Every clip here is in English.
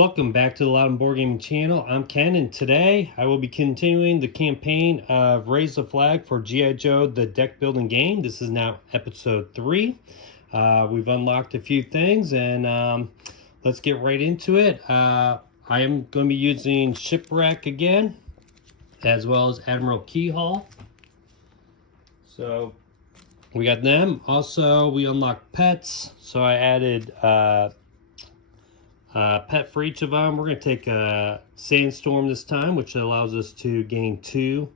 Welcome back to the Loud and Board Gaming channel. I'm Ken, and today I will be continuing the campaign of Raise the Flag for G.I. Joe, the deck building game. This is now episode 3. We've unlocked a few things, and let's get right into it. I am going to be using Shipwreck again, as well as Admiral Keyhaul. So we got them. Also, we unlocked pets, so I added pet for each of them. We're going to take a Sandstorm this time, which allows us to gain 2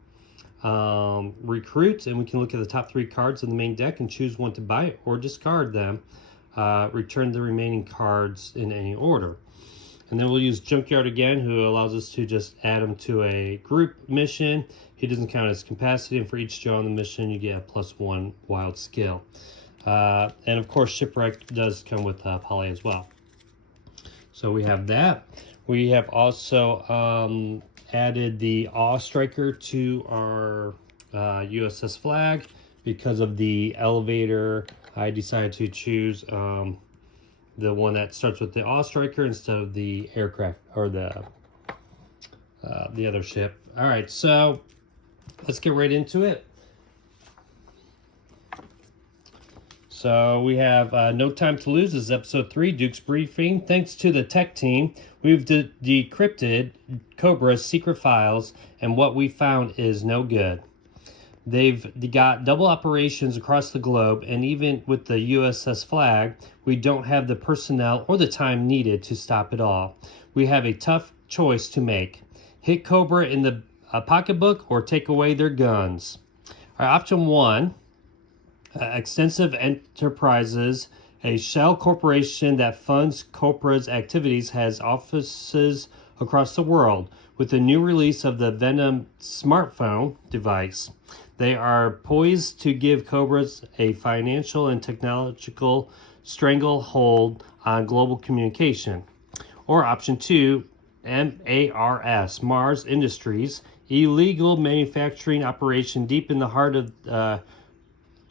recruits, and we can look at the top 3 cards in the main deck and choose one to buy or discard them. Return the remaining cards in any order. And then we'll use Junkyard again, who allows us to just add him to a group mission. He doesn't count as capacity, and for each Joe on the mission, you get a +1 wild skill. And of course, Shipwreck does come with Poly as well. So we have that. We have also added the Awe Striker to our USS Flagg. Because of the elevator, I decided to choose the one that starts with the Awe Striker instead of the aircraft or the other ship. All right, so let's get right into it. So we have No Time to Lose. This is episode 3, Duke's Briefing. Thanks to the tech team, we've decrypted Cobra's secret files, and what we found is no good. They've got double operations across the globe, and even with the USS Flagg, we don't have the personnel or the time needed to stop it all. We have a tough choice to make. Hit Cobra in the pocketbook or take away their guns. All right, option 1. Extensive Enterprises, a shell corporation that funds Cobra's activities, has offices across the world. With the new release of the Venom smartphone device, they are poised to give Cobra's a financial and technological stranglehold on global communication. Or option 2, MARS, Mars Industries, illegal manufacturing operation deep in the heart of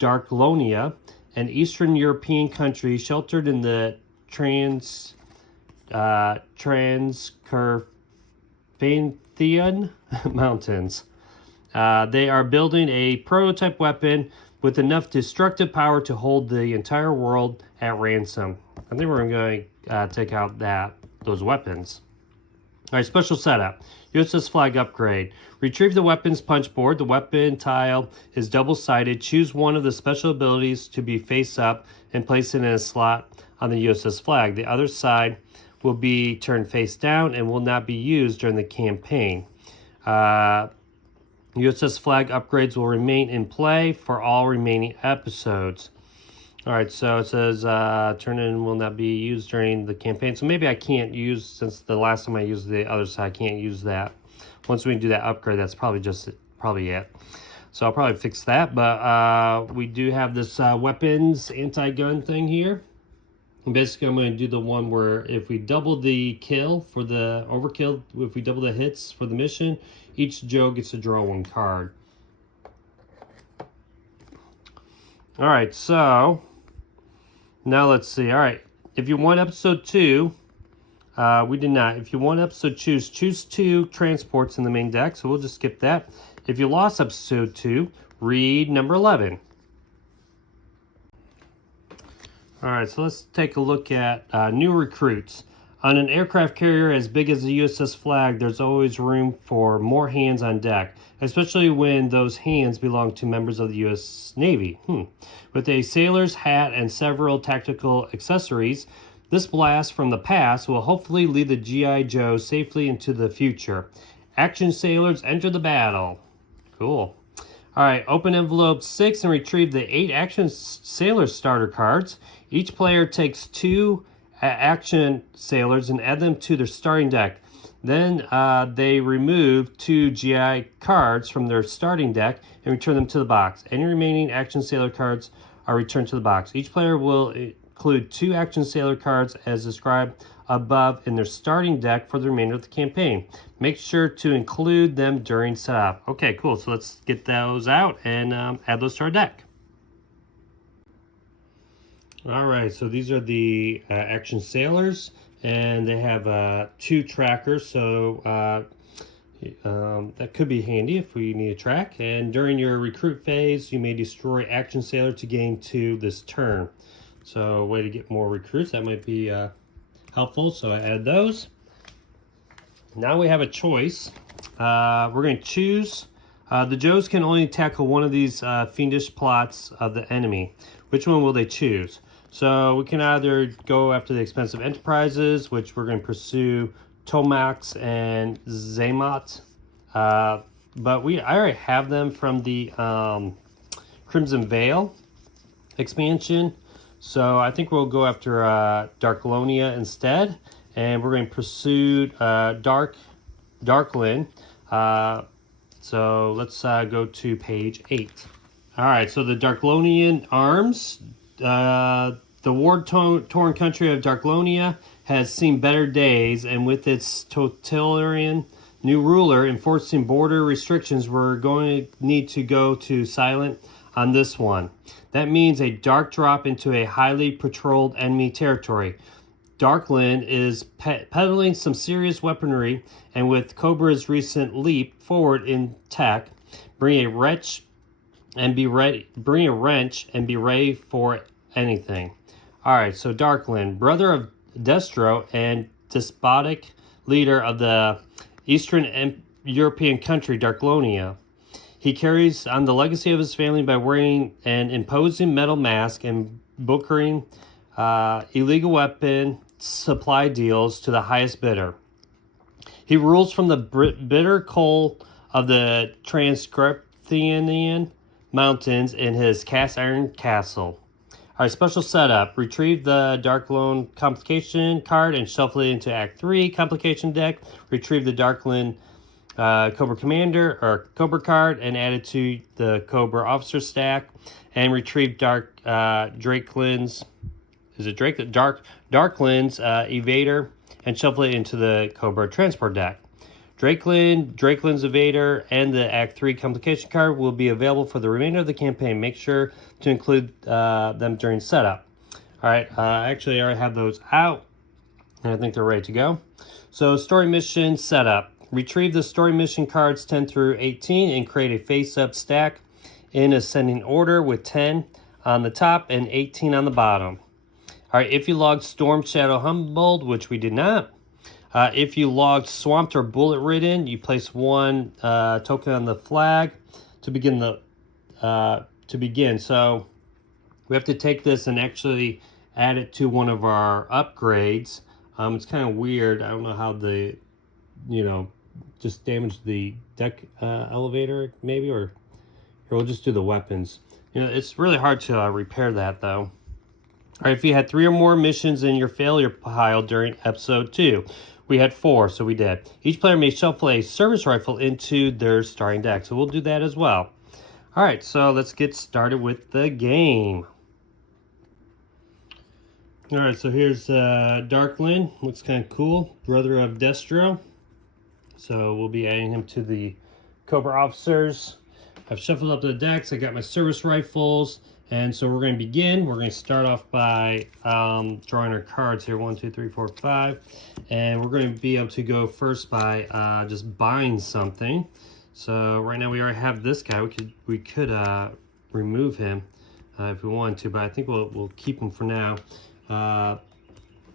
Darklonia, an Eastern European country sheltered in the Transcarpathian Mountains. They are building a prototype weapon with enough destructive power to hold the entire world at ransom. I think we're going to take out those weapons. All right, special setup. USS Flagg upgrade. Retrieve the weapons punch board. The weapon tile is double-sided. Choose one of the special abilities to be face up and place it in a slot on the USS Flagg. The other side will be turned face down and will not be used during the campaign. USS Flagg upgrades will remain in play for all remaining episodes. All right, so it says turn in will not be used during the campaign. So maybe I can't use, since the last time I used the other side, I can't use that. Once we do that upgrade, that's probably it. So I'll probably fix that. But we do have this weapons anti-gun thing here. And basically, I'm going to do the one where if we double the kill for the overkill, if we double the hits for the mission, each Joe gets to draw 1 card. All right, so now let's see. All right, if you want episode 2, we did not. If you want episode 2, choose 2 transports in the main deck, so we'll just skip that. If you lost episode 2, read number 11. All right, so let's take a look at new recruits. On an aircraft carrier as big as the USS Flagg, there's always room for more hands on deck, especially when those hands belong to members of the U.S. Navy. With a sailor's hat and several tactical accessories, this blast from the past will hopefully lead the G.I. Joe safely into the future. Action sailors enter the battle. Cool. All right, open envelope 6 and retrieve the 8 action sailor starter cards. Each player takes 2 action sailors and add them to their starting deck. Then they remove 2 GI cards from their starting deck and return them to the box. Any remaining action sailor cards are returned to the box. Each player will include 2 action sailor cards as described above in their starting deck for the remainder of the campaign. Make sure to include them during setup. Okay, cool. So let's get those out and add those to our deck. All right, so these are the action sailors, and they have 2 trackers, so that could be handy if we need a track. And during your recruit phase, you may destroy action sailor to gain 2 this turn. So a way to get more recruits, that might be helpful, so I add those. Now we have a choice. We're going to choose. The Joes can only tackle one of these fiendish plots of the enemy. Which one will they choose? So we can either go after the expensive enterprises, which we're going to pursue Tomax and Zaymot. But I already have them from the Crimson Veil expansion. So I think we'll go after Darklonia instead. And we're going to pursue Darklyn. So let's go to page 8. All right, so the Darklonian arms. The war-torn country of Darklonia has seen better days, and with its totalitarian new ruler enforcing border restrictions, we're going to need to go to silent on this one. That means a dark drop into a highly patrolled enemy territory. Darkland is peddling some serious weaponry, and with Cobra's recent leap forward in tech, bring a wrench and be ready for anything. All right, so Darkland, brother of Destro and despotic leader of the Eastern European country Darklonia. He carries on the legacy of his family by wearing an imposing metal mask and brokering illegal weapon supply deals to the highest bidder. He rules from the bitter cold of the Transcriptian Mountains in his cast iron castle. Our special setup: retrieve the Darkloan complication card and shuffle it into Act 3 complication deck. Retrieve the Darkland Cobra Commander or Cobra card and add it to the Cobra Officer stack. And retrieve Darkland's Evader and shuffle it into the Cobra Transport deck. Drakeland's Evader, and the Act 3 complication card will be available for the remainder of the campaign. Make sure to include them during setup. All right, actually, I already have those out, and I think they're ready to go. So, story mission setup. Retrieve the story mission cards 10 through 18 and create a face-up stack in ascending order with 10 on the top and 18 on the bottom. All right, if you logged Storm Shadow Humbled, which we did not. If you logged Swamped or Bullet Ridden, you place 1 token on the flag to begin So we have to take this and actually add it to one of our upgrades. It's kind of weird. I don't know how just damage the deck elevator maybe, or here, we'll just do the weapons. It's really hard to repair that though. All right, if you had 3 or more missions in your failure pile during episode 2, we had 4, so we did. Each player may shuffle a service rifle into their starting deck, so we'll do that as well. All right, so let's get started with the game. All right, so here's Darkland. Looks kind of cool. Brother of Destro. So we'll be adding him to the Cobra Officers. I've shuffled up the decks. I got my service rifles. And so we're going to begin. We're going to start off by drawing our cards here. 1, 2, 3, 4, 5. And we're going to be able to go first by just buying something. So right now we already have this guy. We could remove him if we wanted to, but I think we'll keep him for now.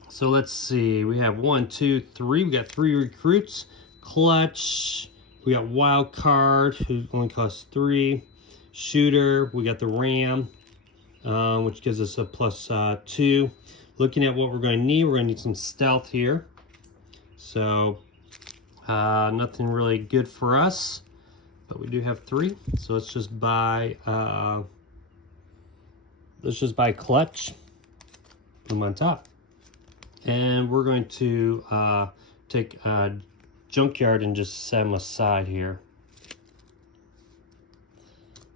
So let's see. We have 1, 2, 3. We got 3 recruits. Clutch. We got Wild Card, who only costs 3. Shooter. We got the Ram, which gives us a +2. Looking at what we're going to need, we're going to need some stealth here. So nothing really good for us, but we do have 3. So let's just buy Clutch. Put them on top, and we're going to take Junkyard and just set them aside here.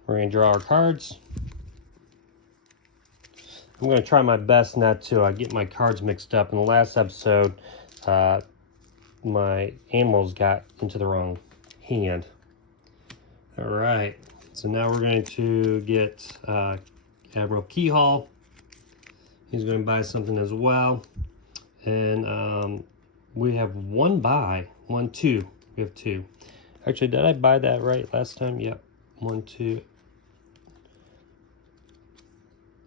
We're going to draw our cards. I'm going to try my best not to get my cards mixed up. In the last episode, my animals got into the wrong hand. All right, so now we're going to get Admiral Keyhall. He's going to buy something as well. And we have one buy, 1, 2. We have 2. Actually, did I buy that right last time? Yep, 1, 2.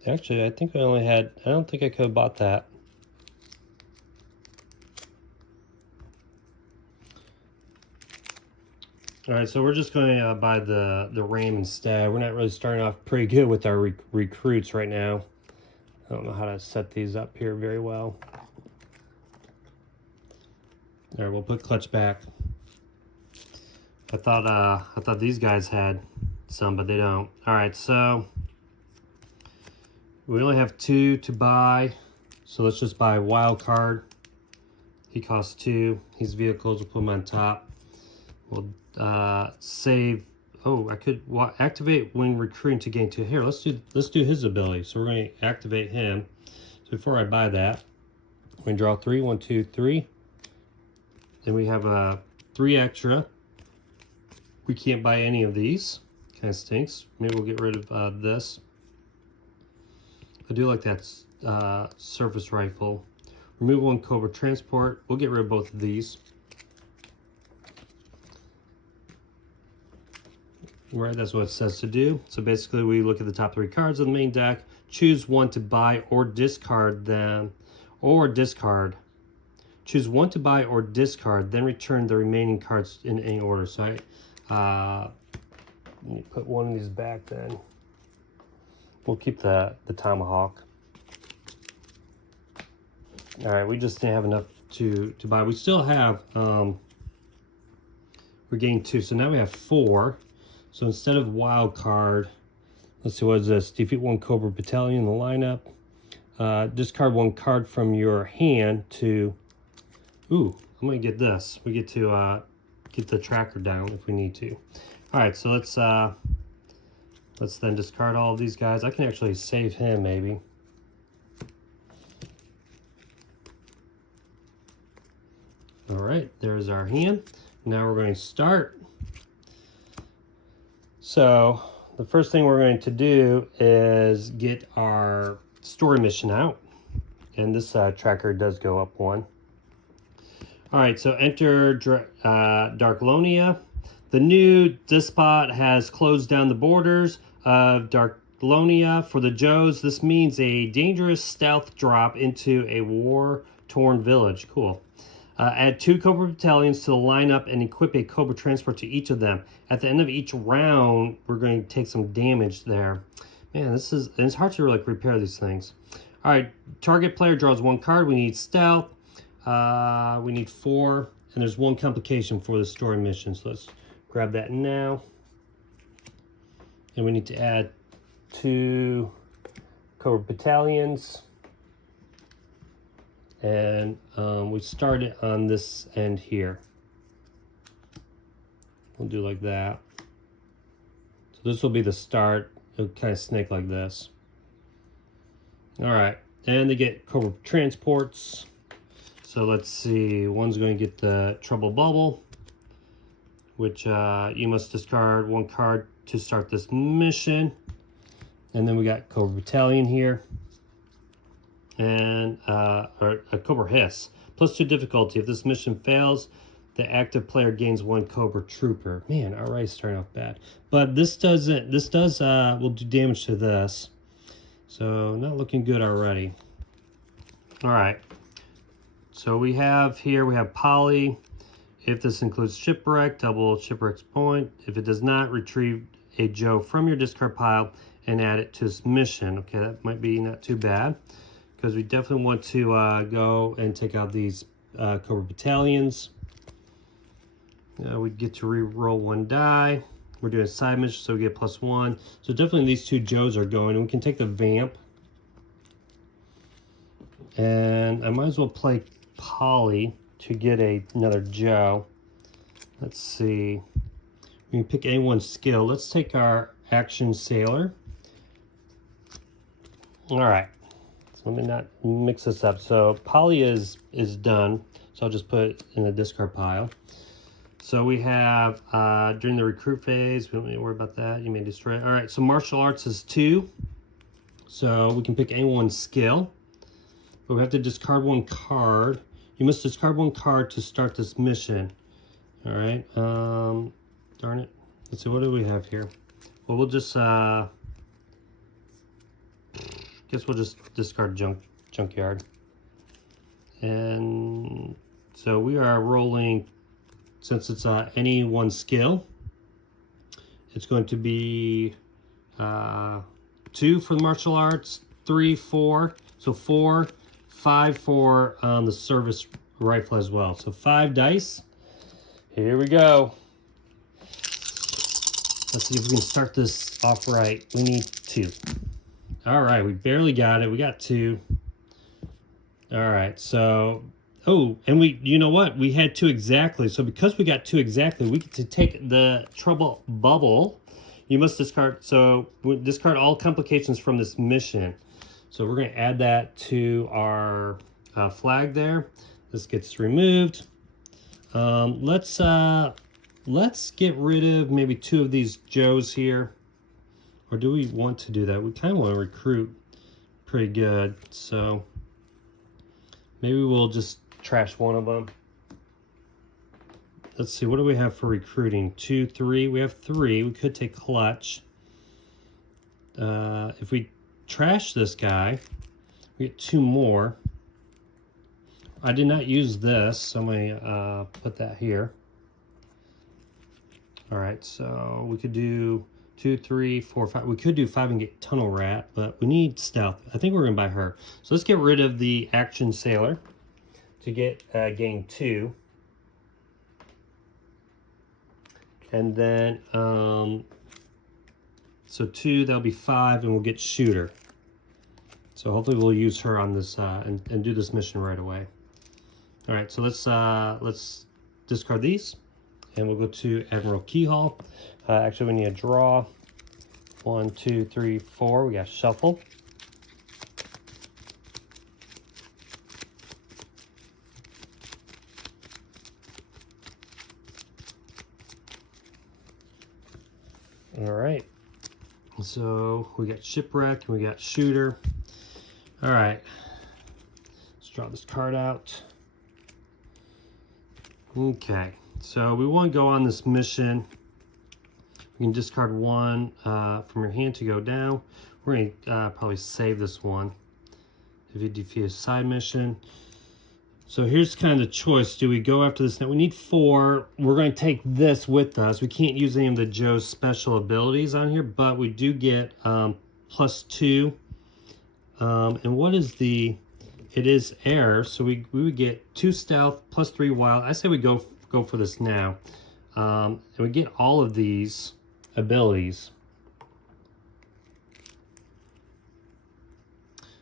Actually, I think I only had, I don't think I could have bought that. All right, so we're just going to buy the RAM instead. We're not really starting off pretty good with our recruits right now. I don't know how to set these up here very well. All right, we'll put clutch back. I thought these guys had some, but they don't. All right, so we only have 2 to buy, so let's just buy wild card. He costs 2. He's vehicles. We'll put him on top. We'll save. Oh, I could activate when recruiting to gain 2. Here, let's do his ability. So we're going to activate him. So before I buy that, I'm going to draw 3. 1, 2, 3. Then we have 3 extra. We can't buy any of these. Kind of stinks. Maybe we'll get rid of this. I do like that surface rifle. Remove 1 Cobra transport. We'll get rid of both of these. Right, that's what it says to do. So basically we look at the top 3 cards of the main deck, choose 1 to buy or discard them, or discard. Choose 1 to buy or discard, then return the remaining cards in any order. So let me put one of these back then. We'll keep the tomahawk. All right, we just didn't have enough to buy. We still have, we're getting 2, so now we have 4. So instead of wild card, let's see, what is this? Defeat 1 Cobra Battalion in the lineup. Discard 1 card from your hand to, ooh, I'm gonna get this. We get to get the tracker down if we need to. All right, so let's then discard all of these guys. I can actually save him maybe. All right, there's our hand. Now we're going to start. So the first thing we're going to do is get our story mission out. And this tracker does go up 1. All right, so enter Darklonia. The new despot has closed down the borders of Darklonia for the Joes. This means a dangerous stealth drop into a war-torn village. Cool. Add 2 Cobra battalions to the lineup and equip a Cobra transport to each of them. At the end of each round, we're going to take some damage there. Man, it's hard to like repair these things. All right, target player draws 1 card. We need stealth. We need 4, and there's 1 complication for the story mission. So let's grab that now. And we need to add 2 Cobra battalions. And we start it on this end here. We'll do like that. So this will be the start. It'll kind of snake like this. All right, and they get Cobra transports. So let's see, one's going to get the Trouble Bubble, which you must discard 1 card to start this mission. And then we got Cobra Battalion here. And or a Cobra Hiss. +2 difficulty. If this mission fails, the active player gains 1 Cobra Trooper. Man, alright, starting off bad. But this will do damage to this. So not looking good already. Alright. So we have Poly. If this includes Shipwreck, double Shipwreck's point. If it does not, retrieve a Joe from your discard pile and add it to this mission. Okay, that might be not too bad, because we definitely want to go and take out these Cobra battalions. We get to re-roll 1 die. We're doing a side mission, so we get +1. So definitely these 2 Joes are going, and we can take the Vamp. And I might as well play Polly to get another Joe. Let's see. We can pick any one skill. Let's take our Action Sailor. All right. So let me not mix this up. So Polly is done. So I'll just put it in the discard pile. So we have during the recruit phase, we don't need to worry about that. You may destroy it. All right, so martial arts is 2. So we can pick any one skill. but we have to discard one card. You must discard one card to start this mission. All right. Darn it. Let's see. What do we have here? Well, we'll just guess we'll just discard junkyard. And so we are rolling, since it's any one skill. It's going to be 2 for the martial arts, 3, 4. So 4, 5 for the service rifle as well. So 5 dice. Here we go. Let's see if we can start this off right. We need 2. All right, we barely got it. We got 2. All right, so, oh, and you know what? We had 2 exactly. So because we got 2 exactly, we get to take the trouble bubble. You must discard, so we discard all complications from this mission. So we're going to add that to our flag there. This gets removed. Let's get rid of maybe 2 of these Joes here. Or do we want to do that? We kind of want to recruit pretty good. So maybe we'll just trash one of them. Let's see, what do we have for recruiting? 2, 3. We have 3. We could take clutch. If we trash this guy, we get 2 more. I did not use this, so I'm going to put that here. All right, so we could do 2, 3, 4, 5. We could do 5 and get tunnel rat, but we need stealth. I think we're going to buy her. So let's get rid of the action sailor to get gain 2. And then, so 2, that'll be 5, and we'll get shooter. So hopefully we'll use her on this and do this mission right away. All right, so let's discard these, and we'll go to Admiral Keyhall. Actually, we need a draw. 1, 2, 3, 4. We got shuffle. All right, so we got shipwreck and we got shooter. All right, let's draw this card out. Okay, so we want to go on this mission. You can discard 1 from your hand to go down. We're going to probably save this one if you defeat a side mission. So here's kind of the choice. Do we go after this? Now we need 4. We're going to take this with us. We can't use any of the Joe's special abilities on here, but we do get +2. And what is the... It is air, so we would get 2 stealth, +3 wild. I say we go for this now. And we get all of these abilities.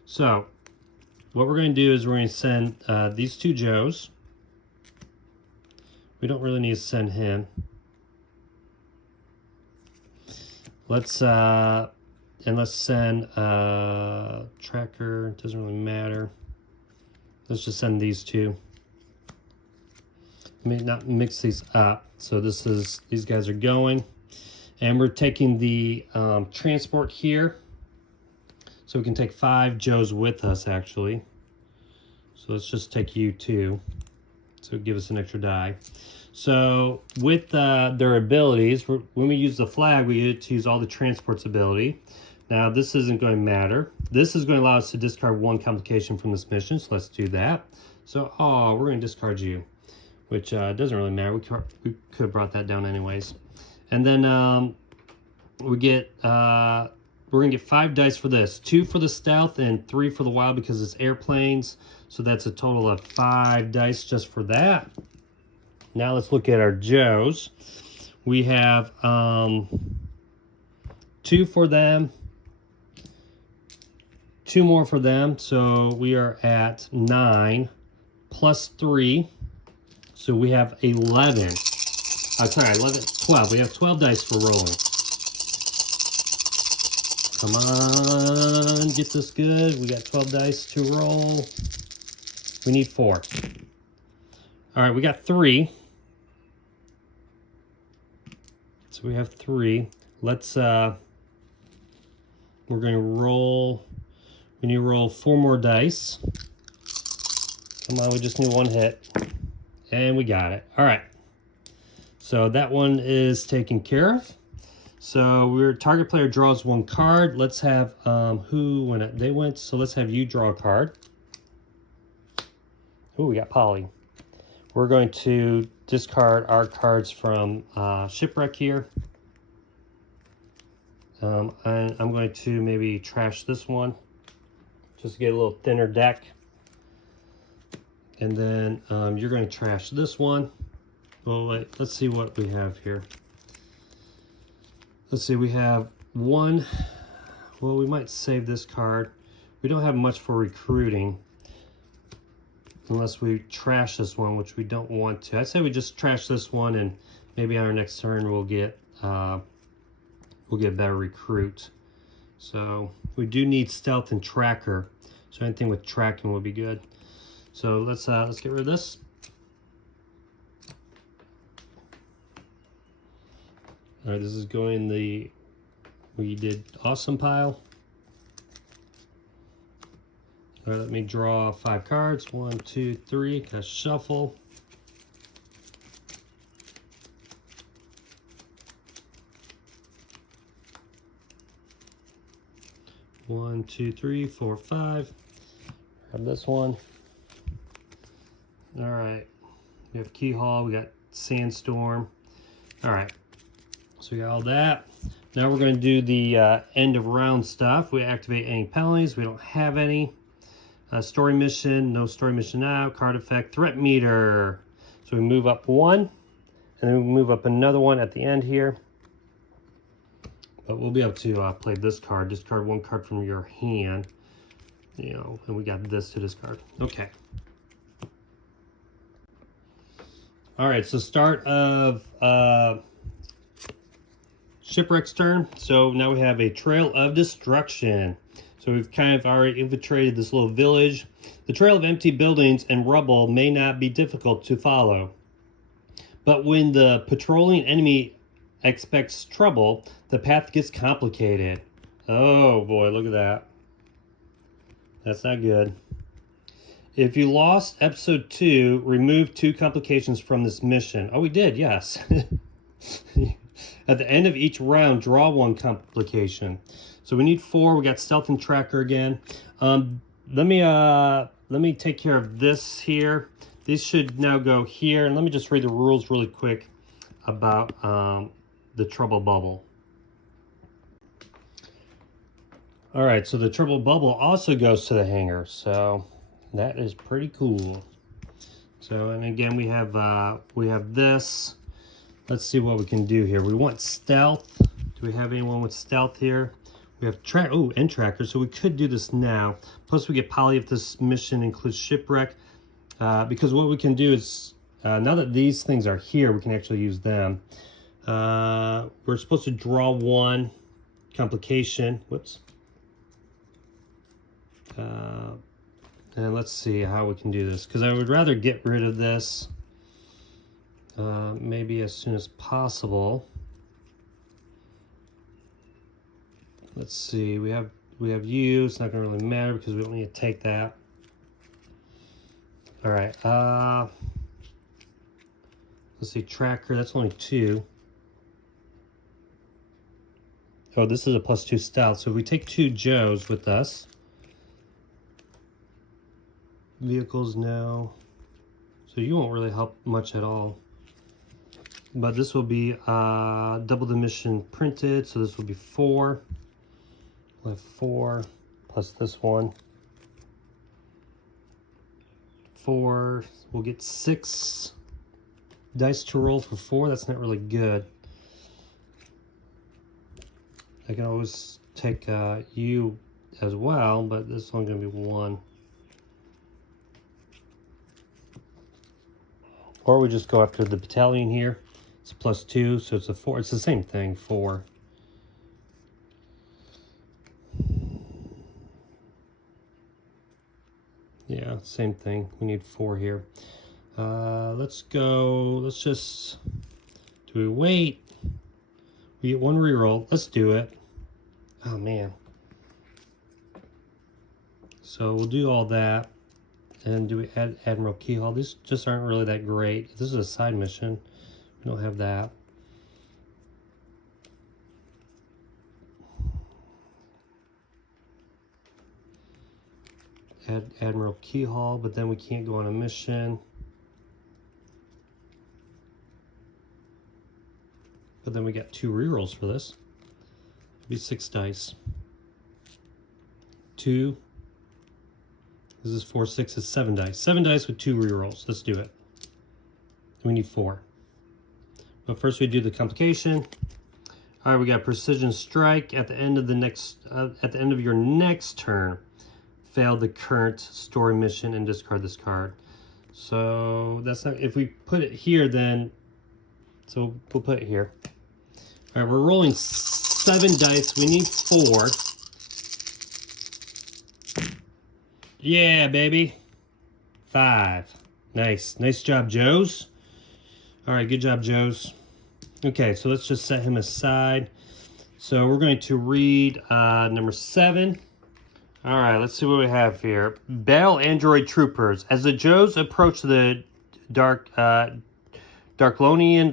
So what we're going to do is we're going to send these 2 Joes. We don't really need to send him. Let's send tracker. It doesn't really matter. Let's just send these 2. May not mix these up. So these guys are going, and we're taking the transport here. So we can take 5 Joes with us, actually. So let's just take you 2. So give us an extra die. So with their abilities, when we use the flag, we get to use all the transport's ability. Now this isn't going to matter. This is going to allow us to discard 1 complication from this mission, so let's do that. So, we're going to discard you, which doesn't really matter. We could have brought that down anyways. And then we get... we're going to get 5 dice for this. 2 for the stealth and 3 for the wild because it's airplanes. So that's a total of 5 dice just for that. Now let's look at our Joes. We have 2 for them. 2 more for them. So we are at 9 +3. So we have 11. Sorry, 11, 12. We have 12 dice for rolling. Come on, get this good. We got 12 dice to roll. We need 4. All right, we got 3. So we have 3. Let's, we're going to roll, we need to roll 4 more dice. Come on, we just need one hit. And we got it. All right. So that one is taken care of. So we're target player draws one card. Let's have who went? They went. So let's have you draw a card. Oh, we got Polly. We're going to discard our cards from Shipwreck here. And I'm going to maybe trash this one just to get a little thinner deck. And then you're going to trash this one. Well, wait, let's see what we have here. Let's see, we have one. Well, we might save this card. We don't have much for recruiting unless we trash this one, which we don't want to. I say we just trash this one, and maybe on our next turn we'll get a better recruit. So we do need stealth and tracker. So anything with tracking would be good. So let's get rid of this. All right, this is going the we did awesome pile. All right, let me draw 5 cards. 1, 2, 3. Got shuffle. One, 2, 3, 4, 5. Grab this one. All right, we have Key Hall. We got Sandstorm. All right. So we got all that. Now we're going to do the end of round stuff. We activate any penalties. We don't have any. Story mission, no story mission now. Card effect, threat meter. So we move up 1, and then we move up another one at the end here. But we'll be able to play this card. Discard 1 card from your hand. You know, and we got this to discard. Okay. All right, so start of Shipwreck's turn. So now we have a Trail of Destruction. So we've kind of already infiltrated this little village. The trail of empty buildings and rubble may not be difficult to follow. But when the patrolling enemy expects trouble, the path gets complicated. Oh boy, look at that. That's not good. If you lost episode 2, remove 2 complications from this mission. Oh, we did, yes. At the end of each round, draw 1 complication. So we need 4. We got stealth and tracker again. Let me take care of this here. These should now go here. And let me just read the rules really quick about the trouble bubble. All right, so the trouble bubble also goes to the hangar. So that is pretty cool. So, and again, we have this. Let's see what we can do here. We want stealth. Do we have anyone with stealth here? We have and tracker, so we could do this now. Plus we get Polly if this mission includes Shipwreck. Because what we can do is, now that these things are here, we can actually use them. We're supposed to draw 1 complication. Whoops. And let's see how we can do this. Because I would rather get rid of this maybe as soon as possible. Let's see, we have you. It's not gonna really matter because we don't need to take that. All right, let's see, tracker, that's only 2. Oh, this is a +2 stealth. So if we take 2 Joes with us. Vehicles, no. So you won't really help much at all. But this will be double the mission printed. So this will be 4. We'll have 4 plus this one. 4. We'll get 6 dice to roll for 4. That's not really good. I can always take you as well, but this one's going to be 1. Or we just go after the battalion here. It's a +2, so it's a 4. It's the same thing, 4. Yeah, same thing. We need 4 here. Let's go. Let's just. Do we wait? We get 1 reroll. Let's do it. Oh man. So we'll do all that, And do we add Admiral Keyhole? These just aren't really that great. This is a side mission. We don't have that. Add Admiral Keyhole, but then we can't go on a mission. But then we got 2 rerolls for this. It'd be 6 dice. 2. This is 4, 6 is 7 dice. 7 dice with 2 rerolls. Let's do it. We need 4. But first we do the complication. All right, we got Precision Strike at the end of your next turn. Fail the current story mission and discard this card. So that's not, if we put it here, then, so we'll put it here. All right, we're rolling 7 dice. We need 4. Yeah, baby. 5. Nice. Nice job, Joes. All right, good job, Joes. Okay, so let's just set him aside. So we're going to read number 7. All right, let's see what we have here. Battle android troopers. As the Joes approach the Darklonian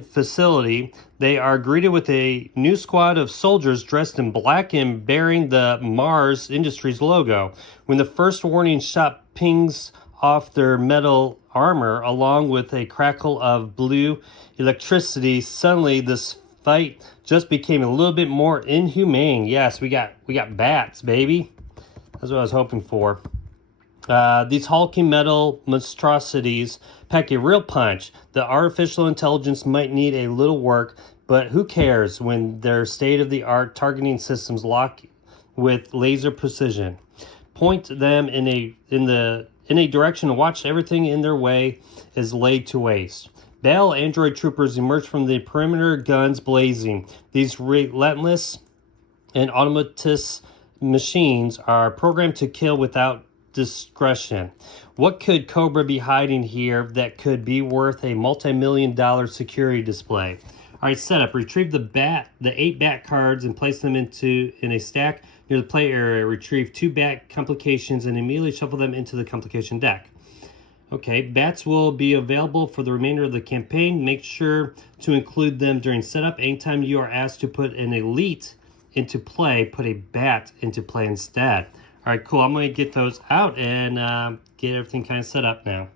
facility, they are greeted with a new squad of soldiers dressed in black and bearing the Mars Industries logo. When the first warning shot pings off their metal armor, along with a crackle of blue electricity, suddenly this fight just became a little bit more inhumane. Yes, we got bats, baby. That's what I was hoping for. These hulking metal monstrosities pack a real punch. The artificial intelligence might need a little work, but who cares when their state-of-the-art targeting systems lock with laser precision. Point them in a direction and watch everything in their way is laid to waste. Battle android troopers emerge from the perimeter, guns blazing. These relentless and automatous machines are programmed to kill without discretion. What could Cobra be hiding here that could be worth a multi-million-dollar security display? All right, setup. Retrieve the 8 bat cards and place them in a stack near the play area. Retrieve 2 bat complications and immediately shuffle them into the complication deck. Okay, bats will be available for the remainder of the campaign. Make sure to include them during setup. Anytime you are asked to put an elite into play, put a bat into play instead. All right, cool. I'm going to get those out and get everything kind of set up now.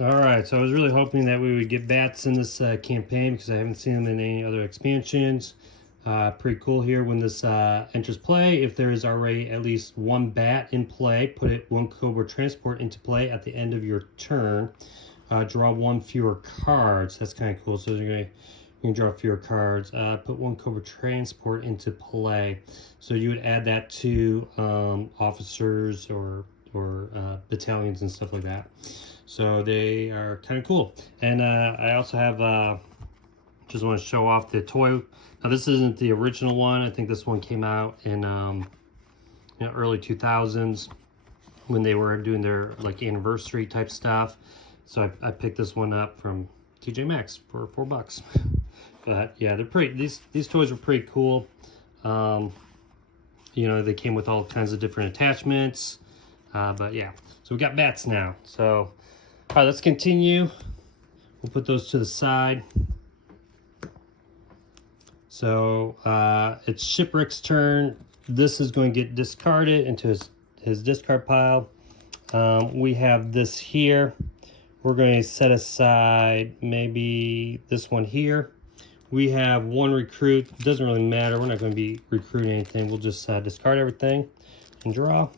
All right, so I was really hoping that we would get bats in this campaign because I haven't seen them in any other expansions. Pretty cool here when this enters play. If there is already at least 1 bat in play, put it 1 Cobra Transport into play at the end of your turn. Draw 1 fewer cards. That's kind of cool. So you can draw fewer cards. Put 1 Cobra Transport into play. So you would add that to officers or battalions and stuff like that. So they are kind of cool. And I also have, just want to show off the toy. Now this isn't the original one. I think this one came out in early 2000s when they were doing their like anniversary type stuff. So I picked this one up from TJ Maxx for $4. But yeah, they're pretty. These toys were pretty cool. They came with all kinds of different attachments. But yeah, so we got bats now. So all right, let's continue. We'll put those to the side. So it's Shipwreck's turn. This is going to get discarded into his discard pile. We have this here. We're going to set aside maybe this one here. We have 1 recruit. It doesn't really matter. We're not going to be recruiting anything. We'll just discard everything and draw.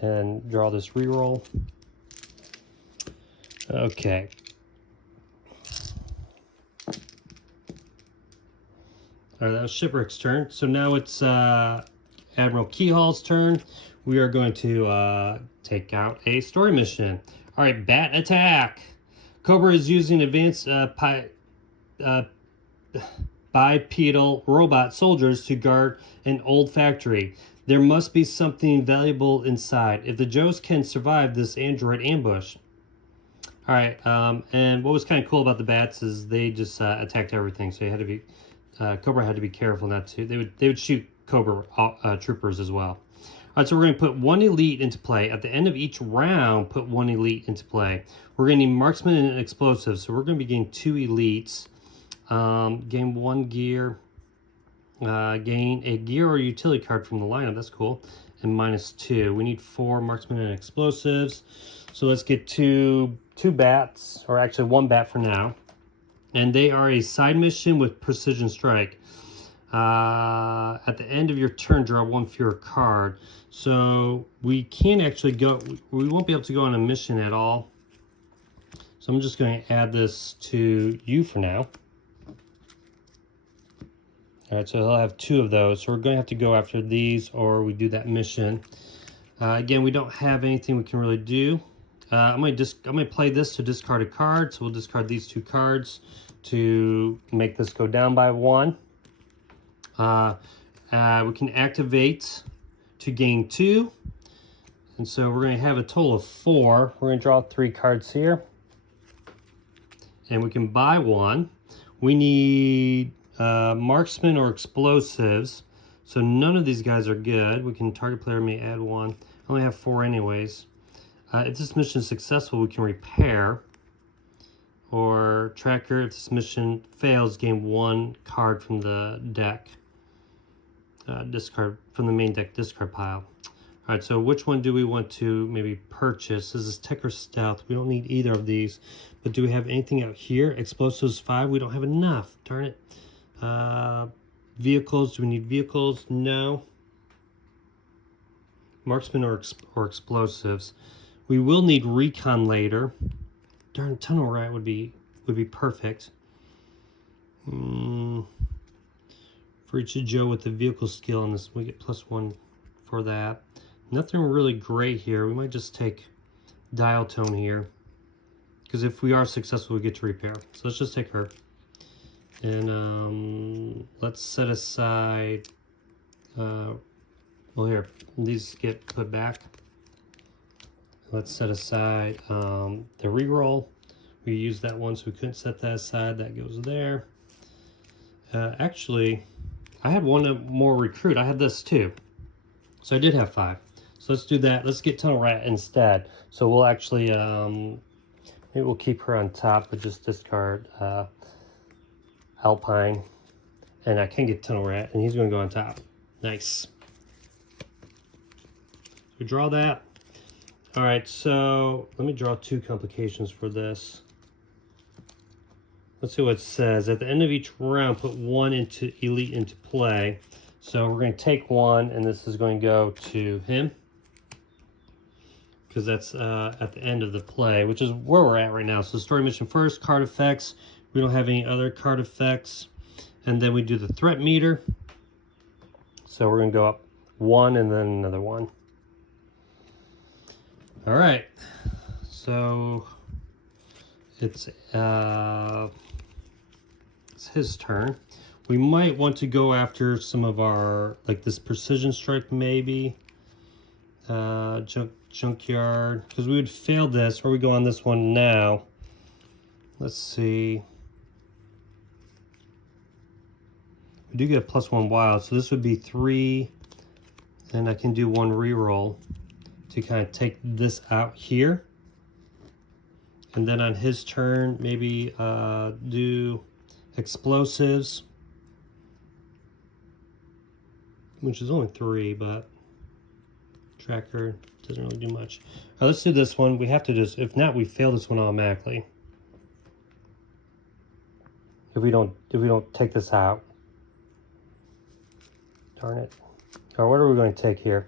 And draw this reroll. Okay. All right, that was Shipwreck's turn. So now it's Admiral Keyhole's turn. We are going to take out a story mission. All right, bat attack. Cobra is using advanced bipedal robot soldiers to guard an old factory. There must be something valuable inside. If the Joes can survive this android ambush. All right, and what was kind of cool about the bats is they just attacked everything. So you had to be Cobra had to be careful not to. They would shoot Cobra troopers as well. right, so we're going to put 1 elite into play. At the end of each round, put 1 elite into play. We're going to need marksman and explosives, so we're going to be getting 2 elites. Gain 1 gear. Gain a gear or utility card from the lineup. That's cool. And -2. We need 4 marksman and explosives. So let's get two bats, or actually 1 bat for now. And they are a side mission with precision strike. At the end of your turn, draw 1 fewer card. So we can't actually go, we won't be able to go on a mission at all. So I'm just going to add this to you for now. All right, so he'll have 2 of those. So we're going to have to go after these, or we do that mission. Again, we don't have anything we can really do. I'm going to play this to discard a card. So we'll discard these 2 cards to make this go down by 1. We can activate to gain 2. And so we're going to have a total of 4. We're going to draw 3 cards here. And we can buy 1. We need marksman or explosives. So none of these guys are good. We can target player may add 1. I only have 4 anyways. If this mission is successful, we can repair. Or tracker, if this mission fails, gain 1 card from the deck. Discard from the main deck discard pile. All right, so which one do we want to maybe purchase? This is tech or stealth. We don't need either of these. But do we have anything out here? Explosives 5. We don't have enough. Darn it. Vehicles. Do we need vehicles? No. Marksman or explosives. We will need recon later. Darn, tunnel rat would be perfect. For each Joe with the vehicle skill on this, we get +1 for that. Nothing really great here. We might just take dial tone here, because if we are successful, we get to repair. So let's just take her. And let's set aside, well, here, these get put back. Let's set aside the reroll. We used that one, so we couldn't set that aside. That goes there. Actually, I had 1 more recruit. I had this too. So I did have 5. So let's do that. Let's get Tunnel Rat instead. So we'll actually, maybe we'll keep her on top, but just discard Alpine. And I can get Tunnel Rat, and he's going to go on top. Nice. We draw that. All right, so let me draw 2 complications for this. Let's see what it says. At the end of each round, put 1 into elite into play. So we're going to take 1, and this is going to go to him, because that's at the end of the play, which is where we're at right now. So story mission first, card effects. We don't have any other card effects. And then we do the threat meter. So we're going to go up 1 and then another 1. All right. So it's his turn. We might want to go after some of our, like this precision strike maybe. Junkyard, because we would fail this, or we go on this one now. Let's see. We do get a +1 wild, so this would be 3, and I can do 1 reroll to kind of take this out here. And then on his turn, maybe do explosives, which is only 3, but tracker doesn't really do much. All right, let's do this one. We have to just, if not, we fail this one automatically. If we don't take this out. Darn it. All right, what are we going to take here?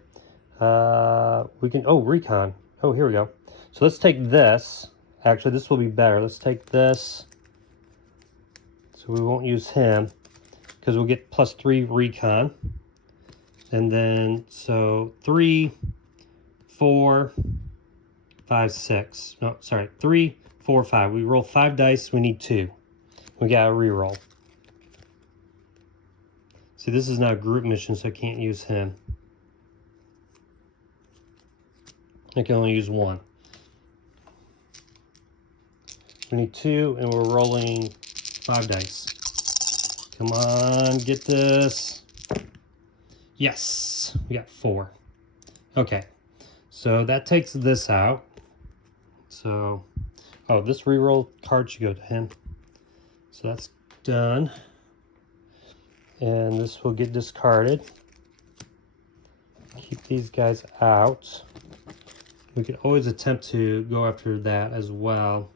We can, oh, recon. Oh, here we go. So let's take this. Actually, this will be better. Let's take this. So we won't use him, because we'll get +3 recon. And then, so 3, 4, 5, 6. No, sorry, 3, 4, 5. We roll 5 dice. We need 2. We got to re-roll. See, this is not a group mission, so I can't use him. I can only use 1. We need 2, and we're rolling 5 dice. Come on, get this. Yes, we got 4. Okay, so that takes this out. So, oh, this reroll card should go to him. So that's done. And this will get discarded. Keep these guys out. We could always attempt to go after that as well.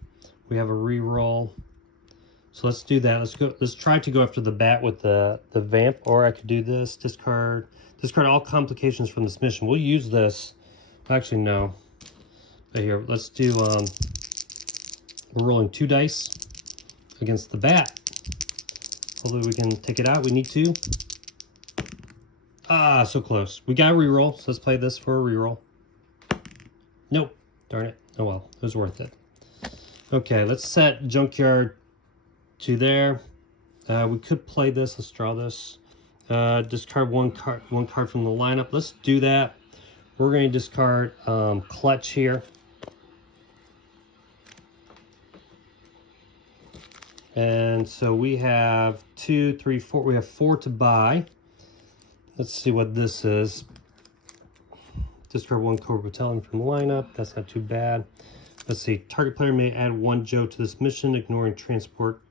We have a reroll. So let's do that. Let's try to go after the bat with the vamp, or I could do this. Discard all complications from this mission. We'll use this. Actually, no. But here, let's do we're rolling 2 dice against the bat. Hopefully we can take it out. We need to. Ah, so close. We got a reroll, so let's play this for a reroll. Nope. Darn it. Oh well, it was worth it. Okay, let's set Junkyard to there. We could play this. Let's draw this. Discard one card from the lineup. Let's do that. We're going to discard Clutch here. And so we have 2, 3, 4. We have 4 to buy. Let's see what this is. Discard 1 Cobra Battalion from the lineup. That's not too bad. Let's see. Target player may add 1 Joe to this mission, ignoring transport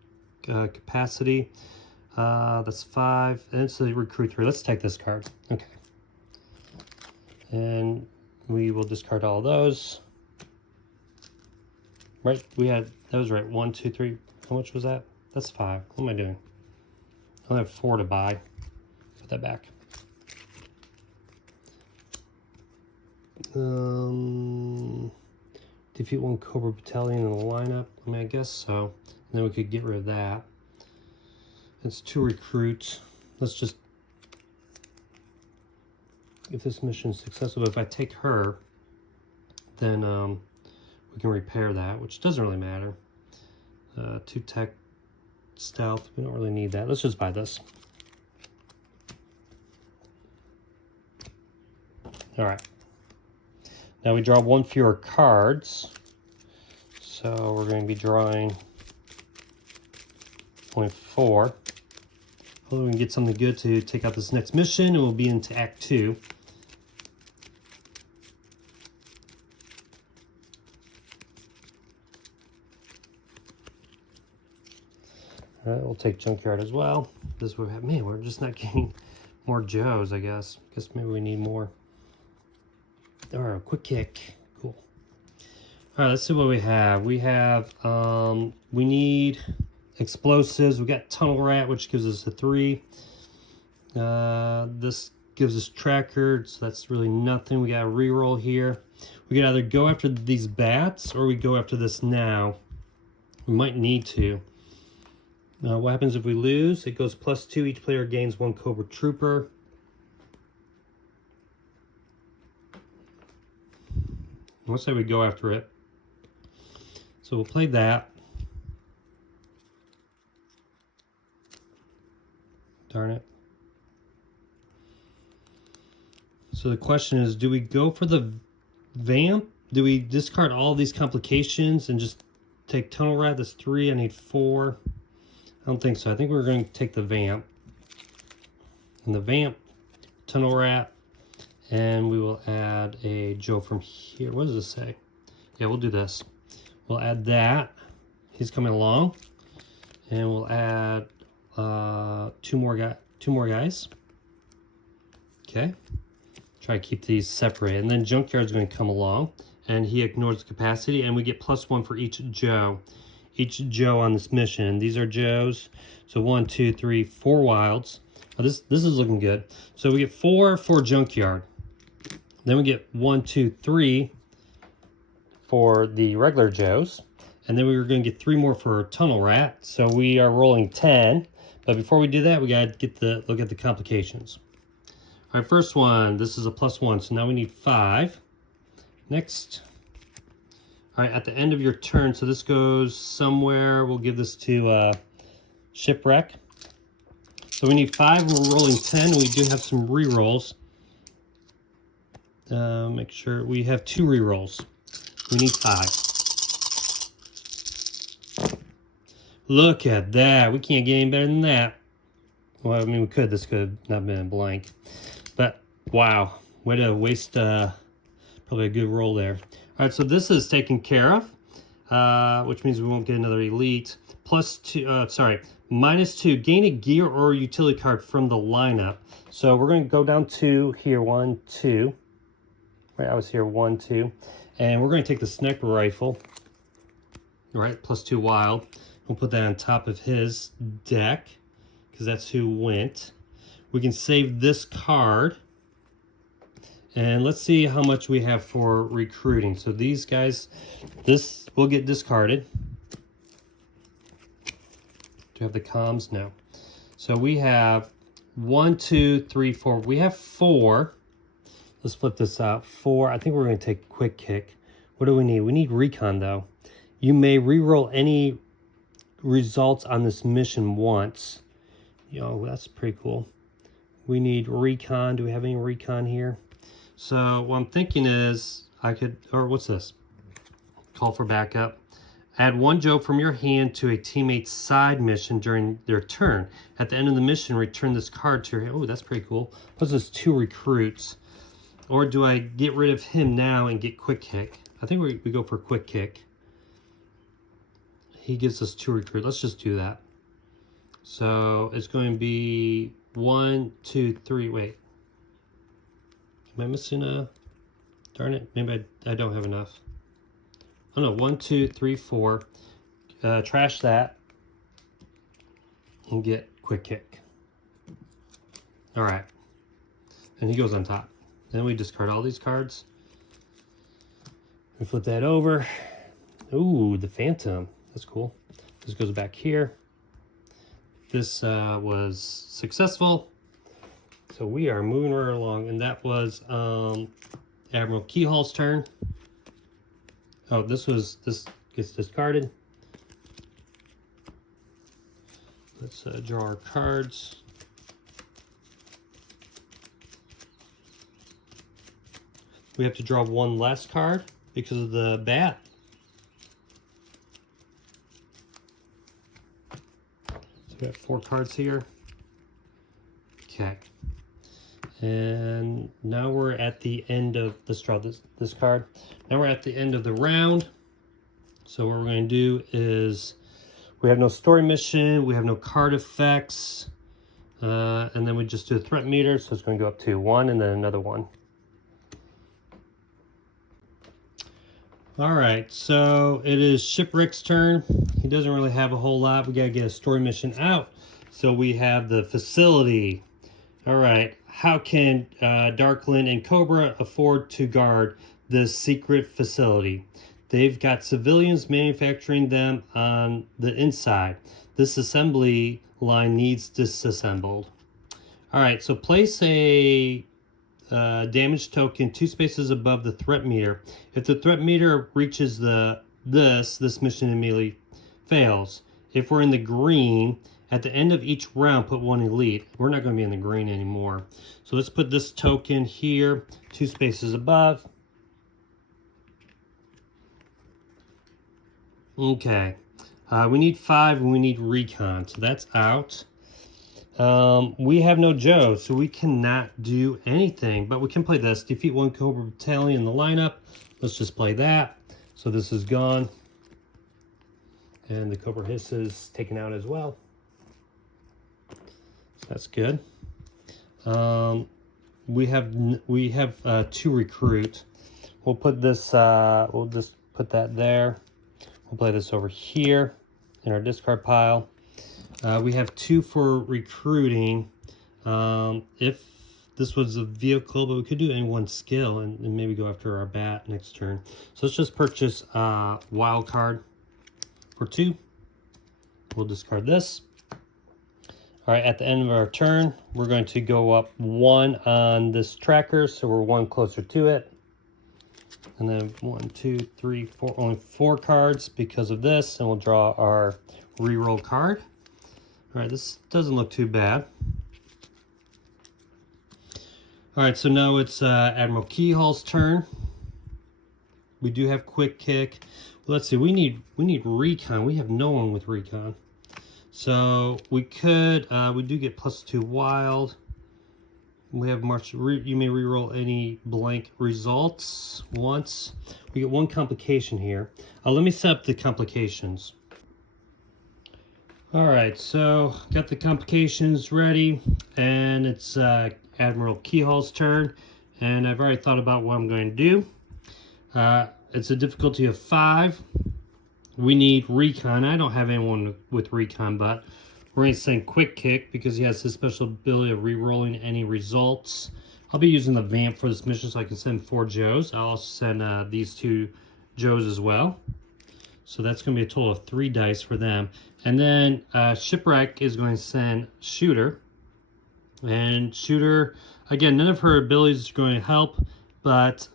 capacity. That's 5. And it's a recruit 3. Let's take this card. Okay. And we will discard all those. Right? That was right. 1, 2, 3. How much was that? That's 5. What am I doing? I only have 4 to buy. Put that back. Defeat 1 Cobra Battalion in the lineup. I mean, I guess so. And then we could get rid of that. It's 2 recruits. Let's just... If this mission is successful, if I take her, then we can repair that, which doesn't really matter. 2 tech stealth. We don't really need that. Let's just buy this. All right. Now we draw 1 fewer cards. So we're going to be drawing 0.4. Hopefully we can get something good to take out this next mission, and we'll be into Act 2. All right, we'll take Junkyard as well. This is what we have. Man, we're just not getting more Joes, I guess. Guess maybe we need more. All right, quick kick. Cool. All right, let's see what we have. We have, we need explosives. We got Tunnel Rat, which gives us a 3. This gives us Tracker, so that's really nothing. We got a reroll here. We can either go after these bats, or we go after this now. We might need to. What happens if we lose? It goes +2. Each player gains 1 Cobra Trooper. Let's say we go after it. So we'll play that. Darn it. So the question is, do we go for the vamp? Do we discard all these complications and just take Tunnel Rat? That's 3. I need 4. I don't think so. I think we're going to take the vamp. And the vamp, Tunnel Rat, and we will add a Joe from here. What does this say? Yeah, we'll do this. We'll add that. He's coming along. And we'll add 2 more guys. Okay. Try to keep these separated. And then Junkyard's going to come along, and he ignores the capacity, and we get +1 for each Joe. Each Joe on this mission. These are Joes. So 1, 2, 3, 4 wilds. Oh, this is looking good. So we get 4 for Junkyard. Then we get 1, 2, 3 for the regular Joes. And then we were going to get 3 more for Tunnel Rat. So we are rolling 10. But before we do that, we got to look at the complications. All right, first one. This is a +1. So now we need 5. Next. All right, at the end of your turn, so this goes somewhere. We'll give this to Shipwreck. So we need 5, we're rolling 10, and we do have some re-rolls. Make sure we have 2 re-rolls. We need 5. Look at that. We can't get any better than that. Well, I mean, we could. This could have not been a blank. But, wow. Way to waste probably a good roll there. All right, so this is taken care of, which means we won't get another elite. -2. Gain a gear or utility card from the lineup. So we're going to go down to here, 1, 2. Right, I was here, 1, 2. And we're going to take the sniper rifle. All right, +2 wild. We'll put that on top of his deck, because that's who went. We can save this card. And let's see how much we have for recruiting. So these guys, this will get discarded. Do you have the comms? No. So we have 1, 2, 3, 4. We have 4. Let's flip this out. 4. I think we're going to take quick kick. What do we need? We need recon, though. You may reroll any results on this mission once. Yo, that's pretty cool. We need recon. Do we have any recon here? So what I'm thinking is I could, or what's this? Call for backup. Add 1 Joe from your hand to a teammate's side mission during their turn. At the end of the mission, return this card to your hand. Oh, that's pretty cool. What's this? 2 recruits. Or do I get rid of him now and get quick kick? I think we go for quick kick. He gives us 2 recruits. Let's just do that. So it's going to be 1, 2, 3. Wait. Am I missing a... Darn it. Maybe I don't have enough. Oh no, 1, 2, 3, 4. Trash that. And get quick kick. Alright. And he goes on top. Then we discard all these cards. We flip that over. Ooh, the Phantom. That's cool. This goes back here. This was successful. So we are moving right along. And that was Admiral Keyhall's turn. Oh, this gets discarded. Let's draw our cards. We have to draw 1 last card because of the bat. So we got 4 cards here. Okay. And now we're at the end of, let's draw this card. Now we're at the end of the round. So what we're going to do is, we have no story mission, we have no card effects, and then we just do a threat meter. So it's going to go up to 1 and then another 1. All right, so it is Shipwreck's turn. He doesn't really have a whole lot. We got to get a story mission out. So we have the facility. All right, how can Darkland and Cobra afford to guard this secret facility? They've got civilians manufacturing them on the inside. This assembly line needs disassembled. All right, so place a damage token 2 spaces above the threat meter. If the threat meter reaches this mission immediately fails. If we're in the green, at the end of each round, put 1 elite. We're not going to be in the green anymore. So let's put this token here, 2 spaces above. Okay. We need 5 and we need recon. So that's out. We have no Joe, so we cannot do anything. But we can play this. Defeat 1 Cobra Battalion in the lineup. Let's just play that. So this is gone. And the Cobra Hiss is taken out as well. That's good. We have 2 recruit. We'll put this. We'll just put that there. We'll play this over here in our discard pile. We have 2 for recruiting. If this was a vehicle, but we could do any 1 skill and maybe go after our bat next turn. So let's just purchase wild card for 2. We'll discard this. All right, at the end of our turn, we're going to go up 1 on this tracker, so we're 1 closer to it. And then 1, 2, 3, 4, only 4 cards because of this, and we'll draw our reroll card. All right, this doesn't look too bad. All right, so now it's Admiral Keyhall's turn. We do have quick kick. Let's see, we need recon. We have no one with recon. So we could, we do get +2 wild. We have you may reroll any blank results once. We get one complication here. Let me set up the complications. All right, so got the complications ready, and it's Admiral Keyhall's turn, and I've already thought about what I'm going to do. It's a difficulty of 5. We need recon. I don't have anyone with recon, but we're going to send Quick Kick because he has his special ability of re-rolling any results. I'll be using the Vamp for this mission so I can send 4 Joes. I'll also send these 2 Joes as well. So that's going to be a total of 3 dice for them. And then Shipwreck is going to send Shooter. And Shooter, again, none of her abilities are going to help, but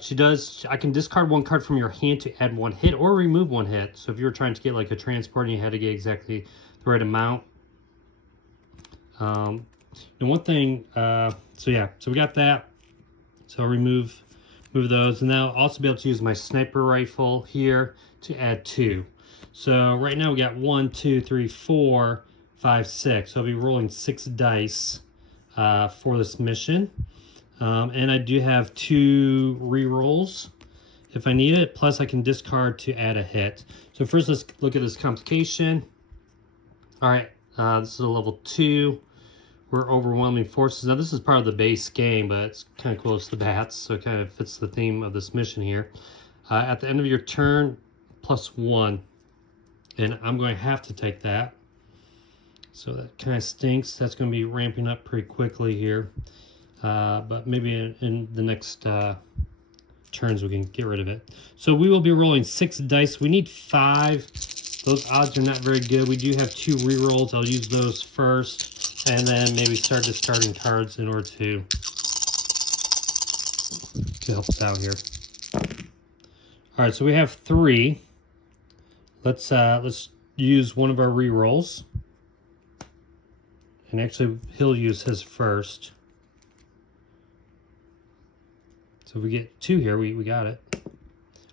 she does. I can discard 1 card from your hand to add 1 hit or remove 1 hit. So if you were trying to get like a transport and you had to get exactly the right amount. And one thing, so yeah, so we got that. So I'll remove those, and now I'll also be able to use my sniper rifle here to add 2. So right now we got 1, 2, 3, 4, 5, 6. So I'll be rolling 6 dice for this mission. And I do have 2 rerolls if I need it, plus I can discard to add a hit. So first let's look at this complication. All right, this is a level 2. We're overwhelming forces. Now this is part of the base game, but it's kind of close to the bats, so it kind of fits the theme of this mission here. At the end of your turn, +1. And I'm going to have to take that. So that kind of stinks. That's going to be ramping up pretty quickly here. But maybe in the next turns we can get rid of it. So we will be rolling 6 dice. We need 5. Those odds are not very good. We do have 2 rerolls. I'll use those first, and then maybe start discarding cards in order to help us out here. All right, so we have 3. Let's use one of our rerolls, and actually he'll use his first. So if we get 2 here, we got it.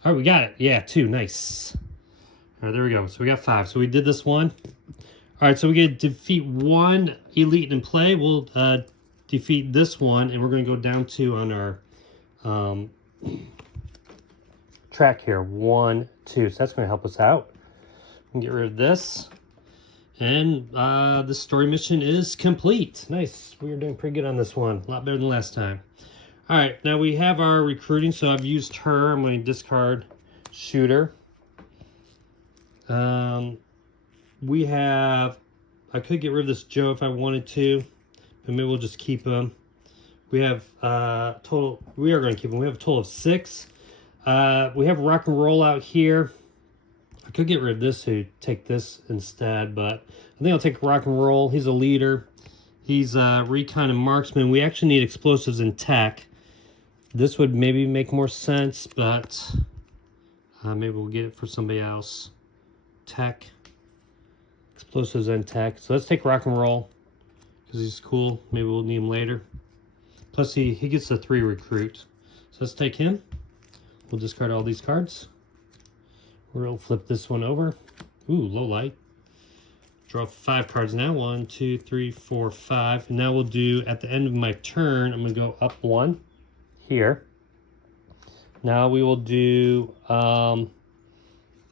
All right, we got it. Yeah, 2, nice. All right, there we go. So we got 5. So we did this one. All right, so we get to defeat 1 elite in play. We'll defeat this one, and we're going to go down 2 on our track here. 1, 2. So that's going to help us out. We can get rid of this. And the story mission is complete. Nice. We are doing pretty good on this one. A lot better than last time. All right, now we have our recruiting. So I've used her. I'm going to discard Shooter. We have, I could get rid of this Joe if I wanted to, but maybe we'll just keep him. We have we are going to keep him. We have a total of 6. We have Rock and Roll out here. I could get rid of this to take this instead, but I think I'll take Rock and Roll. He's a leader. He's recon and marksman. We actually need explosives and tech. This would maybe make more sense, but maybe we'll get it for somebody else. Tech, explosives and tech. So let's take Rock and Roll because he's cool. Maybe we'll need him later. Plus he gets a 3 recruit. So let's take him. We'll discard all these cards. We'll flip this one over. Ooh, low light. Draw 5 cards now. 1, 2, 3, 4, 5. And now we'll do, at the end of my turn, I'm going to go up 1 here. Now we will do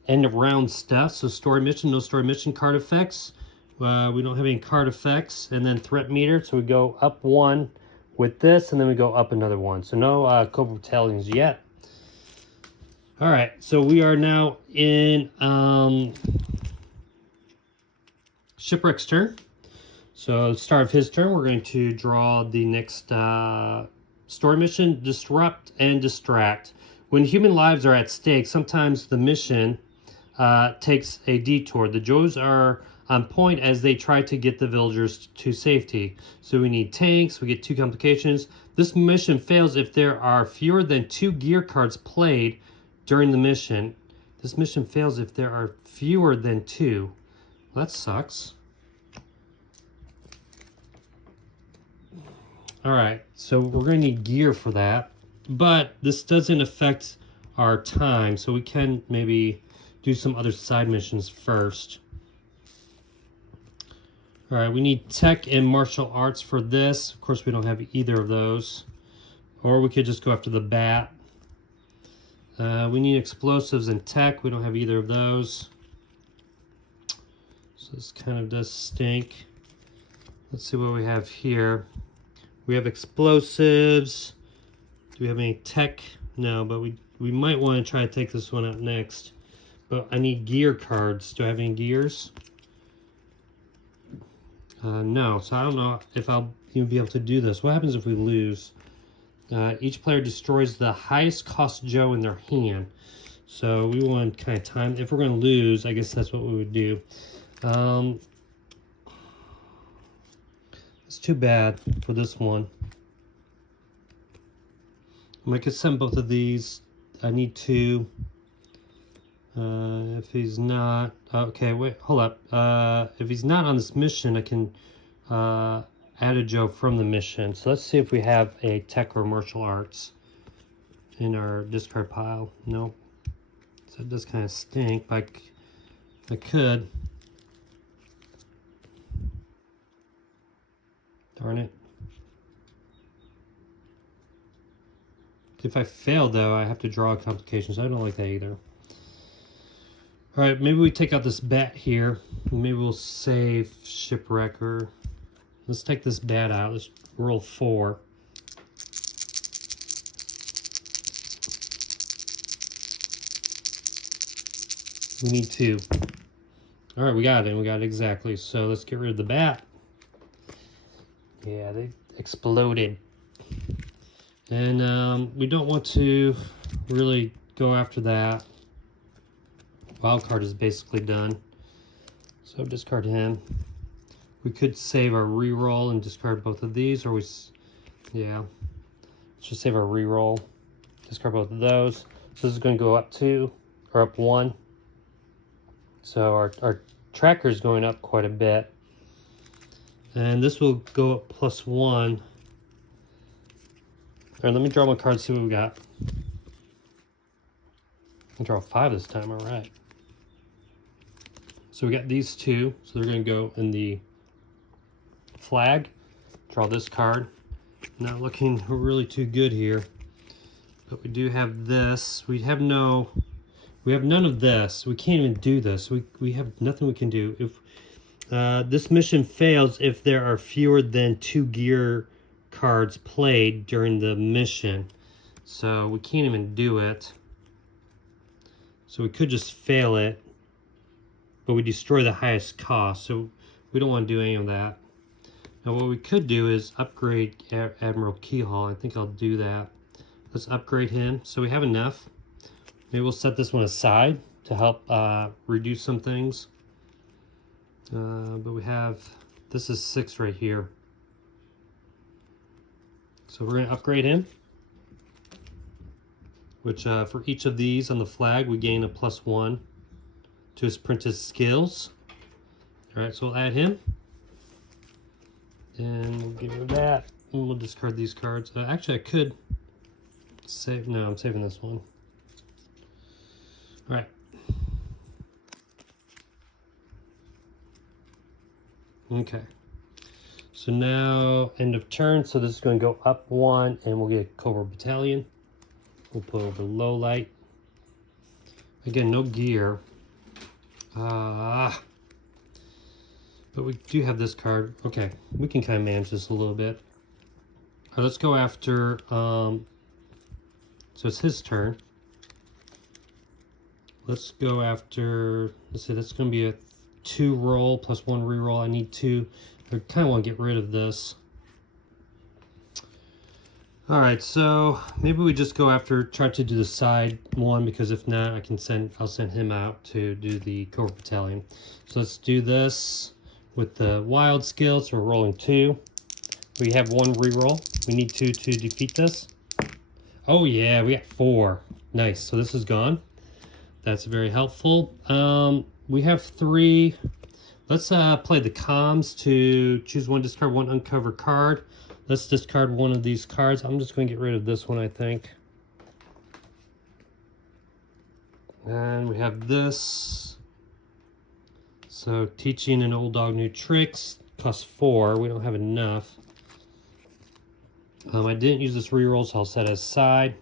end of round stuff. So story mission, no story mission card effects. We don't have any card effects. And then threat meter. So we go up 1 with this, and then we go up another 1. So no Cobra Battalions yet. All right, so we are now in Shipwreck's turn. So at the start of his turn, we're going to draw the next story mission, Disrupt and Distract. When human lives are at stake, sometimes the mission takes a detour. The Joes are on point as they try to get the villagers to safety. So we need tanks, we get 2 complications. This mission fails if there are fewer than 2 gear cards played during the mission. This mission fails if there are fewer than 2. Well, that sucks. All right, so we're going to need gear for that, but this doesn't affect our time, so we can maybe do some other side missions first. All right, we need tech and martial arts for this. Of course, we don't have either of those. Or we could just go after the bat. We need explosives and tech. We don't have either of those. So this kind of does stink. Let's see what we have here. We have explosives. Do we have any tech? No, but we might want to try to take this one out next. But I need gear cards. Do I have any gears? No, so I don't know if I'll even be able to do this. What happens if we lose? Each player destroys the highest cost Joe in their hand. So we want to kind of time. If we're going to lose, I guess that's what we would do. It's too bad for this one. I could send both of these. I need two. If he's not, okay, wait, hold up. If he's not on this mission, I can add a Joe from the mission. So let's see if we have a tech or martial arts in our discard pile. Nope. So it does kind of stink, but I could. Darn it. If I fail, though, I have to draw a complication, so I don't like that either. All right, maybe we take out this bat here. Maybe we'll save Shipwrecker. Let's take this bat out. Let's roll 4. We need 2. All right, we got it. We got it exactly. So let's get rid of the bat. Yeah, they exploded. And we don't want to really go after that. Wild card is basically done. So discard him. We could save our reroll and discard both of these, or yeah. Let's just save our reroll. Discard both of those. So this is going to go up 2, or up 1. So our tracker is going up quite a bit. And this will go up +1. All right, let me draw my card, see what we got. I'll draw 5 this time, all right. So we got these 2, so they're going to go in the flag. Draw this card. Not looking really too good here. But we do have this. We have none of this. We can't even do this. We have nothing we can do. If this mission fails if there are fewer than 2 gear cards played during the mission. So we can't even do it. So we could just fail it. But we destroy the highest cost. So we don't want to do any of that. Now what we could do is upgrade Admiral Keyhall. I think I'll do that. Let's upgrade him. So we have enough. Maybe we'll set this one aside to help reduce some things. But we have, this is 6 right here. So we're going to upgrade him. Which for each of these on the flag, we gain a +1 to his printed skills. All right, so we'll add him. And we'll give her that. And we'll discard these cards. Actually, I could save, no, I'm saving this one. All right. Okay. So now, end of turn. So this is going to go up 1, and we'll get Cobra Battalion. We'll put over low light. Again, no gear. But we do have this card. Okay, we can kind of manage this a little bit. All right, let's go after, so it's his turn. Let's go after, let's see, that's going to be a 2 roll plus 1 reroll. I need 2. I kind of want to get rid of this. All right, so maybe we just go after, try to do the side one, because if not, I'll send him out to do the Cobra Battalion. So let's do this with the wild skill. So we're rolling 2. We have 1 reroll. We need 2 to defeat this. Oh yeah, we got 4. Nice. So this is gone. That's very helpful. We have 3. Let's play the comms to choose 1, discard 1, uncover card. Let's discard 1 of these cards. I'm just going to get rid of this one, I think. And we have this. So teaching an old dog new tricks. costs 4. We don't have enough. I didn't use this reroll, so I'll set it aside.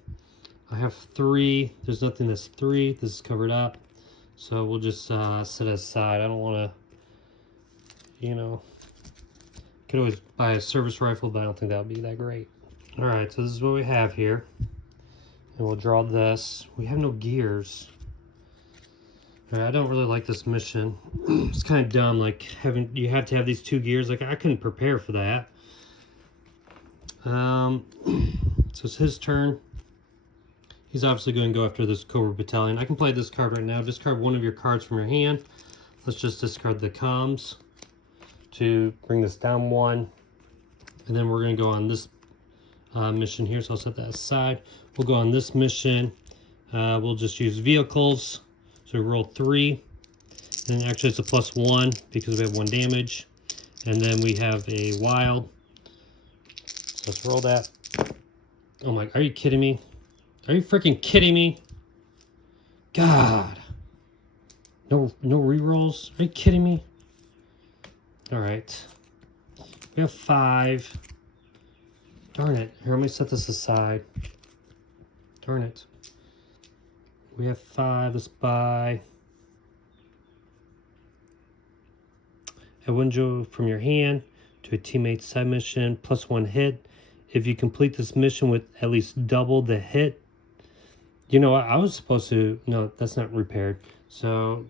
I have 3. There's nothing that's 3. This is covered up. So we'll just set it aside. I don't want to, you know, could always buy a service rifle, but I don't think that would be that great. All right, so this is what we have here. And we'll draw this. We have no gears. All right, I don't really like this mission. It's kind of dumb, like you have to have these 2 gears. Like I couldn't prepare for that. So it's his turn. He's obviously going to go after this Cobra Battalion. I can play this card right now. Discard one of your cards from your hand. Let's just discard the comms to bring this down 1. And then we're going to go on this mission here. So I'll set that aside. We'll go on this mission. We'll just use vehicles. So we roll 3. And actually it's a +1 because we have 1 damage. And then we have a wild. So let's roll that. Oh my, are you kidding me? Are you freaking kidding me? God. No rerolls? Are you kidding me? Alright. We have 5. Darn it. Here, let me set this aside. Darn it. We have 5. Let's buy a window from your hand to a teammate's side mission, +1 hit. If you complete this mission with at least double the hit. You know, I was supposed to... No, that's not repaired. So,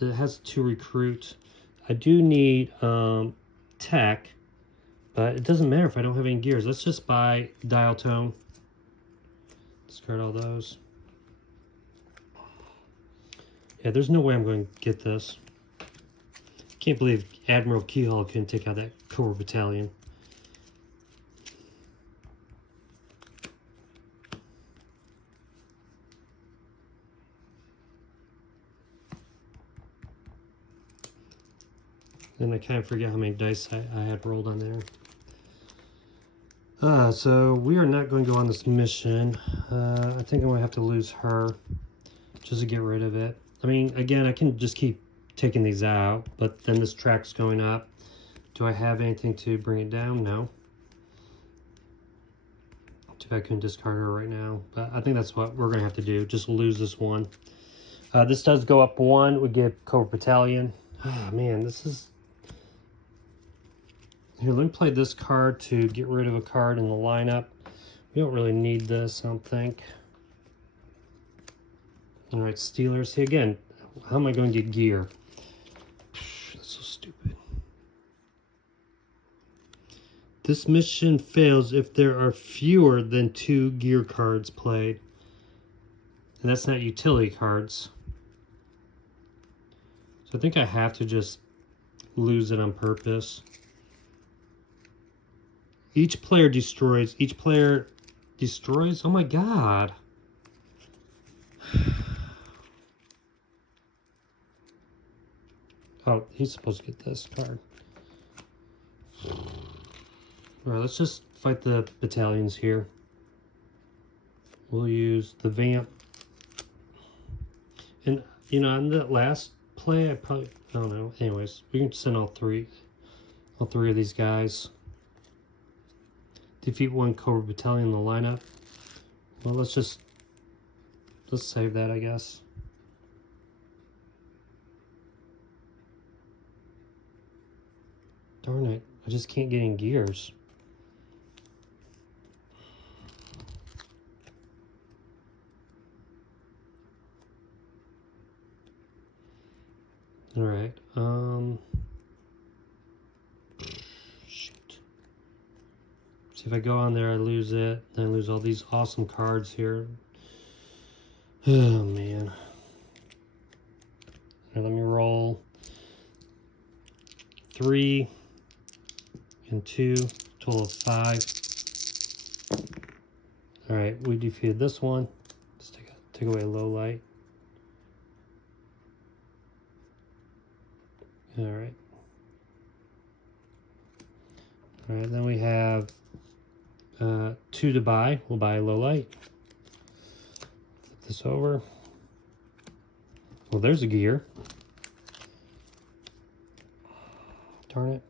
it has to recruit. I do need tech, but it doesn't matter if I don't have any gears. Let's just buy dial tone. Discard all those. Yeah, there's no way I'm going to get this. Can't believe Admiral Keyhole couldn't take out that Cobra Battalion. And I kind of forget how many dice I had rolled on there. So we are not going to go on this mission. I think I'm going to have to lose her just to get rid of it. I mean, again, I can just keep taking these out, but then this track's going up. Do I have anything to bring it down? No. Too bad I couldn't discard her right now, but I think that's what we're going to have to do. Just lose this one. This does go up 1. We get Cobra Battalion. Ah, man, this is... Here, let me play this card to get rid of a card in the lineup. We don't really need this, I don't think. All right, Steelers. See, again, how am I going to get gear? That's so stupid. This mission fails if there are fewer than 2 gear cards played. And that's not utility cards. So I think I have to just lose it on purpose. Each player destroys. Each player destroys? Oh my god. Oh, he's supposed to get this card. Alright, let's just fight the battalions here. We'll use the vamp. And, you know, on that last play, I don't know. Anyways, we can send all three of these guys. Defeat 1 Cobra Battalion in the lineup. Well, let's save that, I guess. Darn it, I just can't get in gears. All right, shoot. See, if I go on there, I lose it. Then I lose all these awesome cards here. Oh, man. All right, let me roll 3 and 2, total of 5. All right, we defeated this one. Let's take away a low light. All right. All right, then we have 2 to buy. We'll buy a low light. Flip this over. Well, there's a gear. Darn it.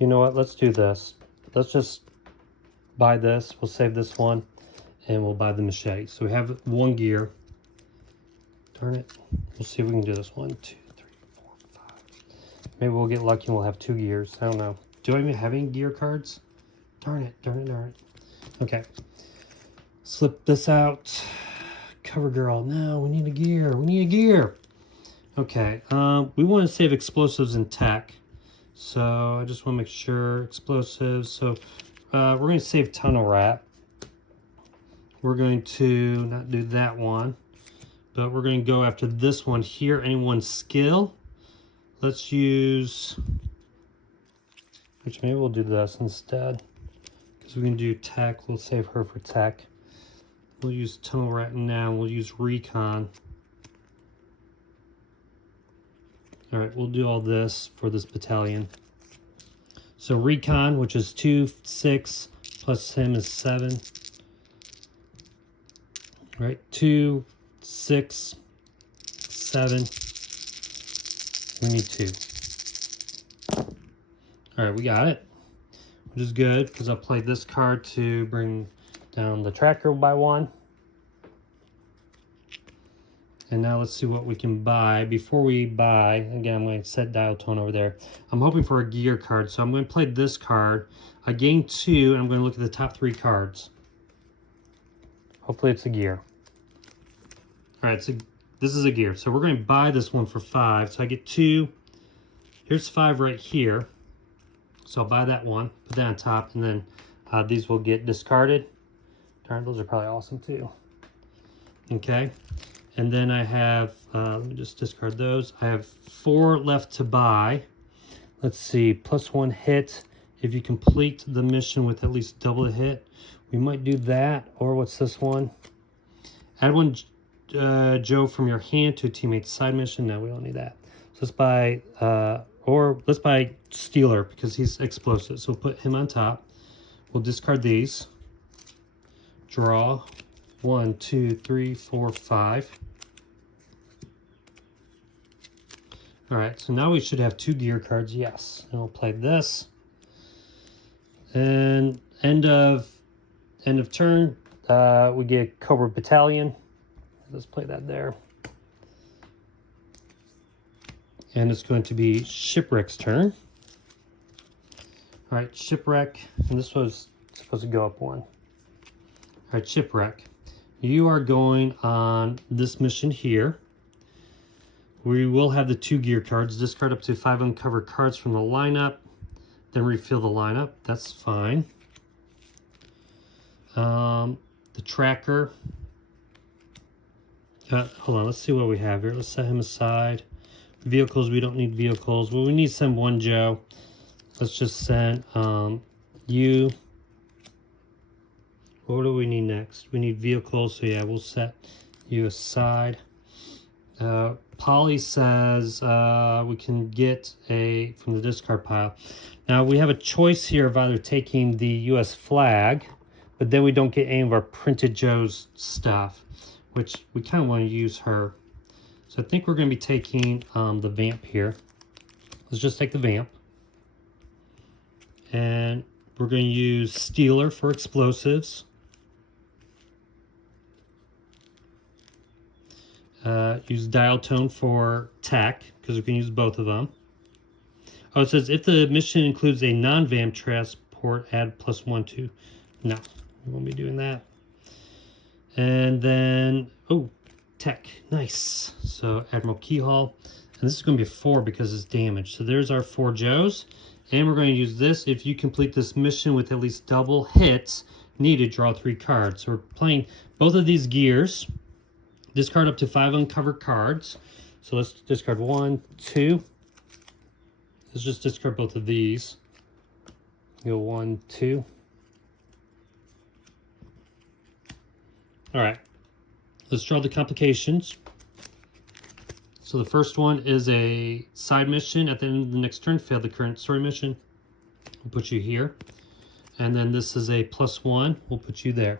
You know what? Let's do this. Let's just buy this. We'll save this one, and we'll buy the machete. So we have 1 gear. Darn it. We'll see if we can do this. 1, 2, 3, 4, 5. Maybe we'll get lucky and we'll have 2 gears. I don't know. Do I even have any gear cards? Darn it, darn it, darn it. Okay. Slip this out. Cover girl. No, we need a gear. We need a gear. Okay. We want to save explosives and tech. So I just want to make sure. Explosives. So we're going to save tunnel rat. We're going to not do that one. But we're going to go after this one here. Anyone's skill. Let's use... Which maybe we'll do this instead. Because we can do tech. We'll save her for tech. We'll use tunnel rat now. We'll use recon. Alright, we'll do all this for this battalion. So recon, which is 2, 6, plus him is 7. Alright, 2, 6, 7. We need 2. Alright, we got it. Which is good, because I played this card to bring down the tracker by 1. And now let's see what we can buy. Before we buy, again, I'm going to set dial tone over there. I'm hoping for a gear card, so I'm going to play this card. I gain 2, and I'm going to look at the top 3 cards. Hopefully it's a gear. Alright, so this is a gear. So we're going to buy this one for 5. So I get 2. Here's 5 right here. So I'll buy that one, put that on top, and then these will get discarded. Darn, those are probably awesome too. Okay. And then I have, let me just discard those. I have 4 left to buy. Let's see, +1 hit. If you complete the mission with at least double a hit, we might do that. Or what's this one? Add 1 Joe from your hand to a teammate's side mission. No, we don't need that. So let's buy, let's buy Stealer because he's explosive. So we'll put him on top. We'll discard these. Draw. 1, 2, 3, 4, 5. Alright, so now we should have 2 gear cards, yes. And we'll play this. And end of turn, we get Cobra Battalion. Let's play that there. And it's going to be Shipwreck's turn. Alright, Shipwreck. And this was supposed to go up 1. Alright, Shipwreck. You are going on this mission here. We will have the 2 gear cards. Discard up to 5 uncovered cards from the lineup. Then refill the lineup. That's fine. The tracker. Hold on, let's see what we have here. Let's set him aside. Vehicles, we don't need vehicles. Well, we need to send 1 Joe. Let's just send you. What do we need next? We need vehicles, so yeah, we'll set you aside. Polly says we can get a from the discard pile. Now we have a choice here of either taking the US flag, but then we don't get any of our printed Joe's stuff, which we kind of want to use her. So I think we're going to be taking the vamp here. Let's just take the vamp. And we're going to use Stealer for explosives. Use dial tone for tech, because we can use both of them. Oh, it says if the mission includes a non-vamp transport, add +1 to. No, we won't be doing that. And then, oh, tech, nice. So Admiral Keyhole, and this is going to be a 4 because it's damaged. So there's our 4 Joes, and we're going to use this. If you complete this mission with at least double hits, you need to draw 3 cards. So we're playing both of these gears. Discard up to 5 uncovered cards. So let's discard 1, 2. Let's just discard both of these. Go 1, 2. All right. Let's draw the complications. So the first one is a side mission. At the end of the next turn, fail the current story mission. We'll put you here. And then this is a +1. We'll put you there.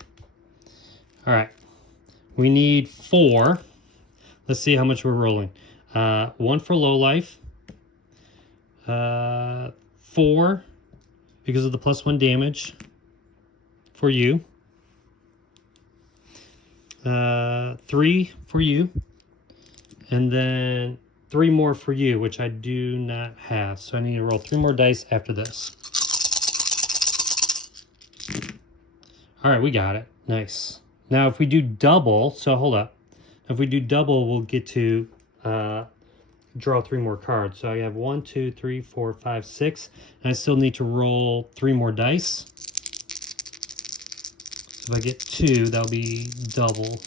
All right. We need 4. Let's see how much we're rolling. 1 for low life. 4 because of the +1 damage for you. 3 for you. And then 3 more for you, which I do not have. So I need to roll 3 more dice after this. All right, we got it. Nice. Now, if we do double, so hold up. If we do double, we'll get to draw 3 more cards. So I have 1, 2, 3, 4, 5, 6. And I still need to roll 3 more dice. So if I get 2, that'll be double.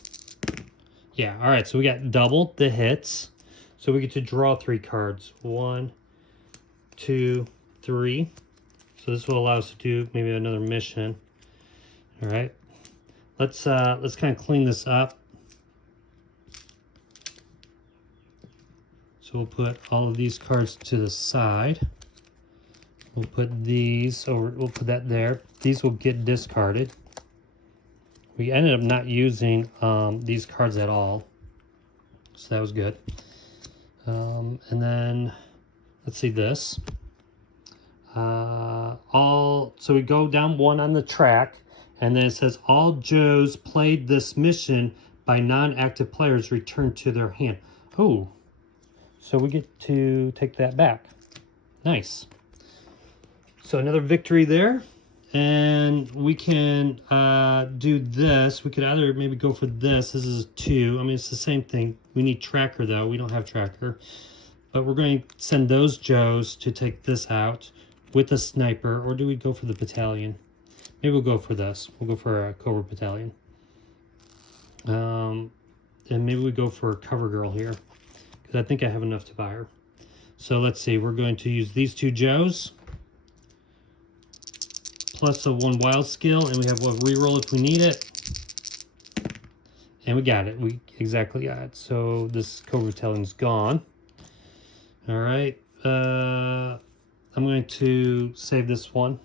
Yeah, all right, so we got double the hits. So we get to draw 3 cards. 1, 2, 3. So this will allow us to do maybe another mission. All right, let's kind of clean this up. So we'll put all of these cards to the side. We'll put these over. We'll put that there. These will get discarded. We ended up not using these cards at all, so that was good. And then let's see this. So we go down 1 on the track, and then it says all Joes played this mission by non-active players return to their hand. Oh, so we get to take that back. Nice. So another victory there. And we can do this. We could either maybe go for this. This is 2. I mean, it's the same thing. We need tracker, though. We don't have tracker. But we're going to send those Joes to take this out with a sniper. Or do we go for the battalion? Maybe we'll go for this. We'll go for a Cobra battalion. And maybe we go for a cover girl here, because I think I have enough to buy her. So let's see. We're going to use these 2 Joes. Plus a 1 wild skill, and we have 1 reroll if we need it. And we got it. We exactly got it. So this Cobra Battalion's gone. All right. I'm going to save this one.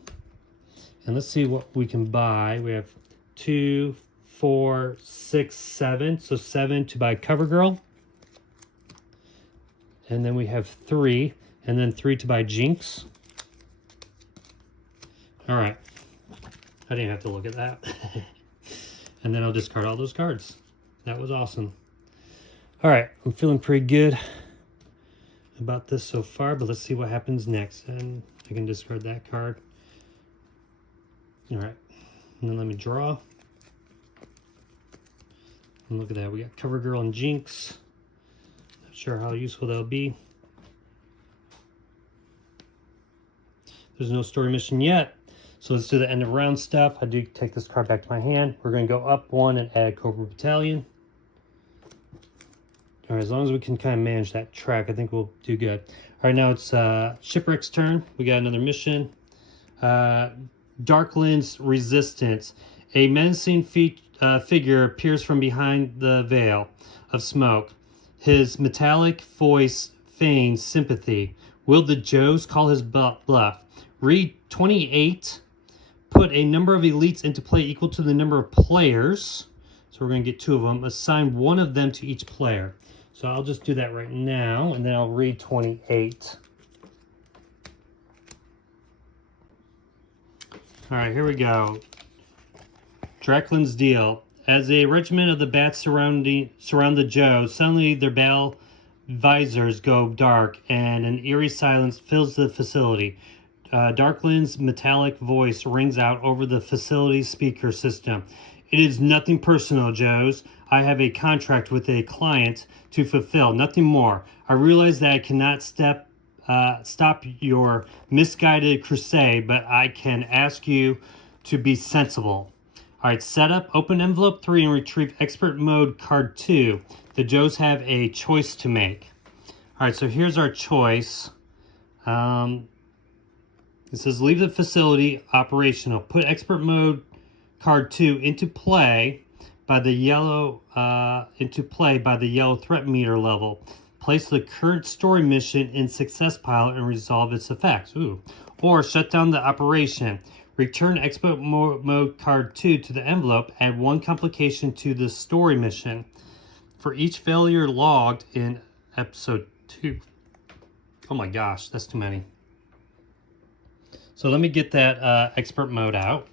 And let's see what we can buy. We have 2, 4, 6, 7. So 7 to buy Cover Girl. And then we have 3. And then 3 to buy Jinx. All right. I didn't have to look at that. And then I'll discard all those cards. That was awesome. All right, I'm feeling pretty good about this so far, but let's see what happens next. And I can discard that card. All right, and then let me draw. And look at that, we got Cover Girl and Jinx. Not sure how useful they'll be. There's no story mission yet. So let's do the end of round stuff. I do take this card back to my hand. We're going to go up 1 and add Cobra Battalion. All right, as long as we can kind of manage that track, I think we'll do good. All right, now it's Shipwreck's turn. We got another mission. Darkland's Resistance. A menacing figure appears from behind the veil of smoke. His metallic voice feigns sympathy. Will the Joes call his bluff? Read 28. Put a number of elites into play equal to the number of players. So we're going to get 2 of them. Assign 1 of them to each player. So I'll just do that right now, and then I'll read 28. All right, here we go. Dracklin's Deal. As a regiment of the bats surround the Joes, suddenly their battle visors go dark, and an eerie silence fills the facility. Darkland's metallic voice rings out over the facility's speaker system. It is nothing personal, Joes. I have a contract with a client to fulfill, nothing more. I realize that I cannot stop your misguided crusade, but I can ask you to be sensible. All right, set up, open envelope 3 and retrieve expert mode card 2. The Joes have a choice to make. All right, so here's our choice. It says leave the facility operational. Put expert mode card 2 into play by the yellow threat meter level. Place the current story mission in success pile and resolve its effects. Ooh. Or shut down the operation. Return expert mode card 2 to the envelope. Add 1 complication to the story mission. For each failure logged in episode 2. Oh my gosh, that's too many. So let me get that expert mode out.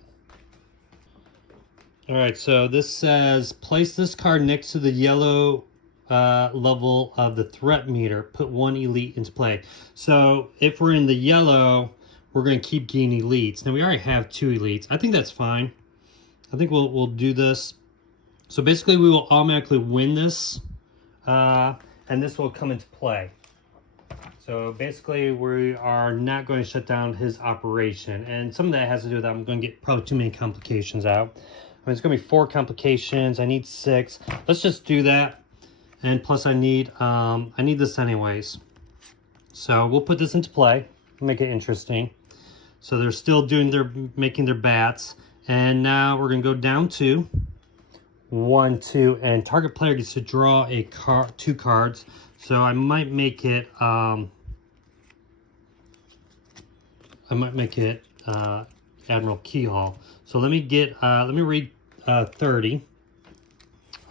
All right, so this says place this card next to the yellow level of the threat meter. Put 1 elite into play. So if we're in the yellow, we're going to keep getting elites. Now we already have 2 elites. I think that's fine. I think we'll do this. So basically we will automatically win this, and this will come into play. So basically we are not going to shut down his operation. And some of that has to do with that I'm going to get probably too many complications out. I mean, it's going to be 4 complications. I need 6. Let's just do that. And plus I need this anyways. So we'll put this into play, make it interesting. So they're still making their bats. And now we're going to go down to 1, 2, and target player gets to draw a 2 cards. So I might make it Admiral Keyhall. So let me read 30.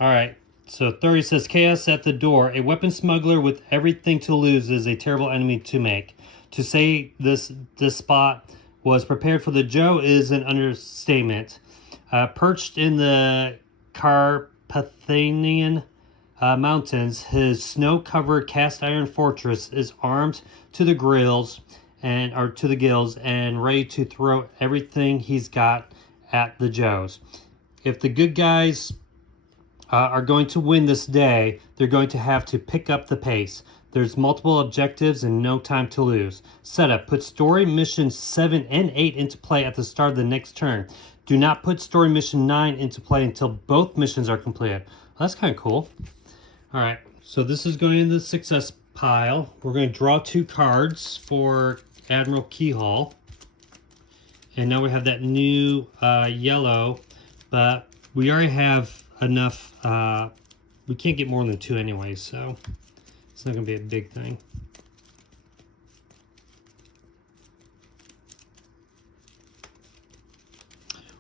All right. So 30 says chaos at the door. A weapon smuggler with everything to lose is a terrible enemy to make. To say this spot was prepared for the Joe is an understatement. Perched in the Carpathian mountains, his snow-covered cast iron fortress is armed to the gills and ready to throw everything he's got at the Joes. If the good guys are going to win this day, they're going to have to pick up the pace. There's multiple objectives and no time to lose. Setup. Put story missions 7 and 8 into play at the start of the next turn. Do not put story mission 9 into play until both missions are completed. Well, that's kind of cool. Alright, so this is going in the success pile. We're going to draw 2 cards for Admiral Keyhall. And now we have that new yellow, but we already have enough. We can't get more than 2 anyway, so it's not going to be a big thing.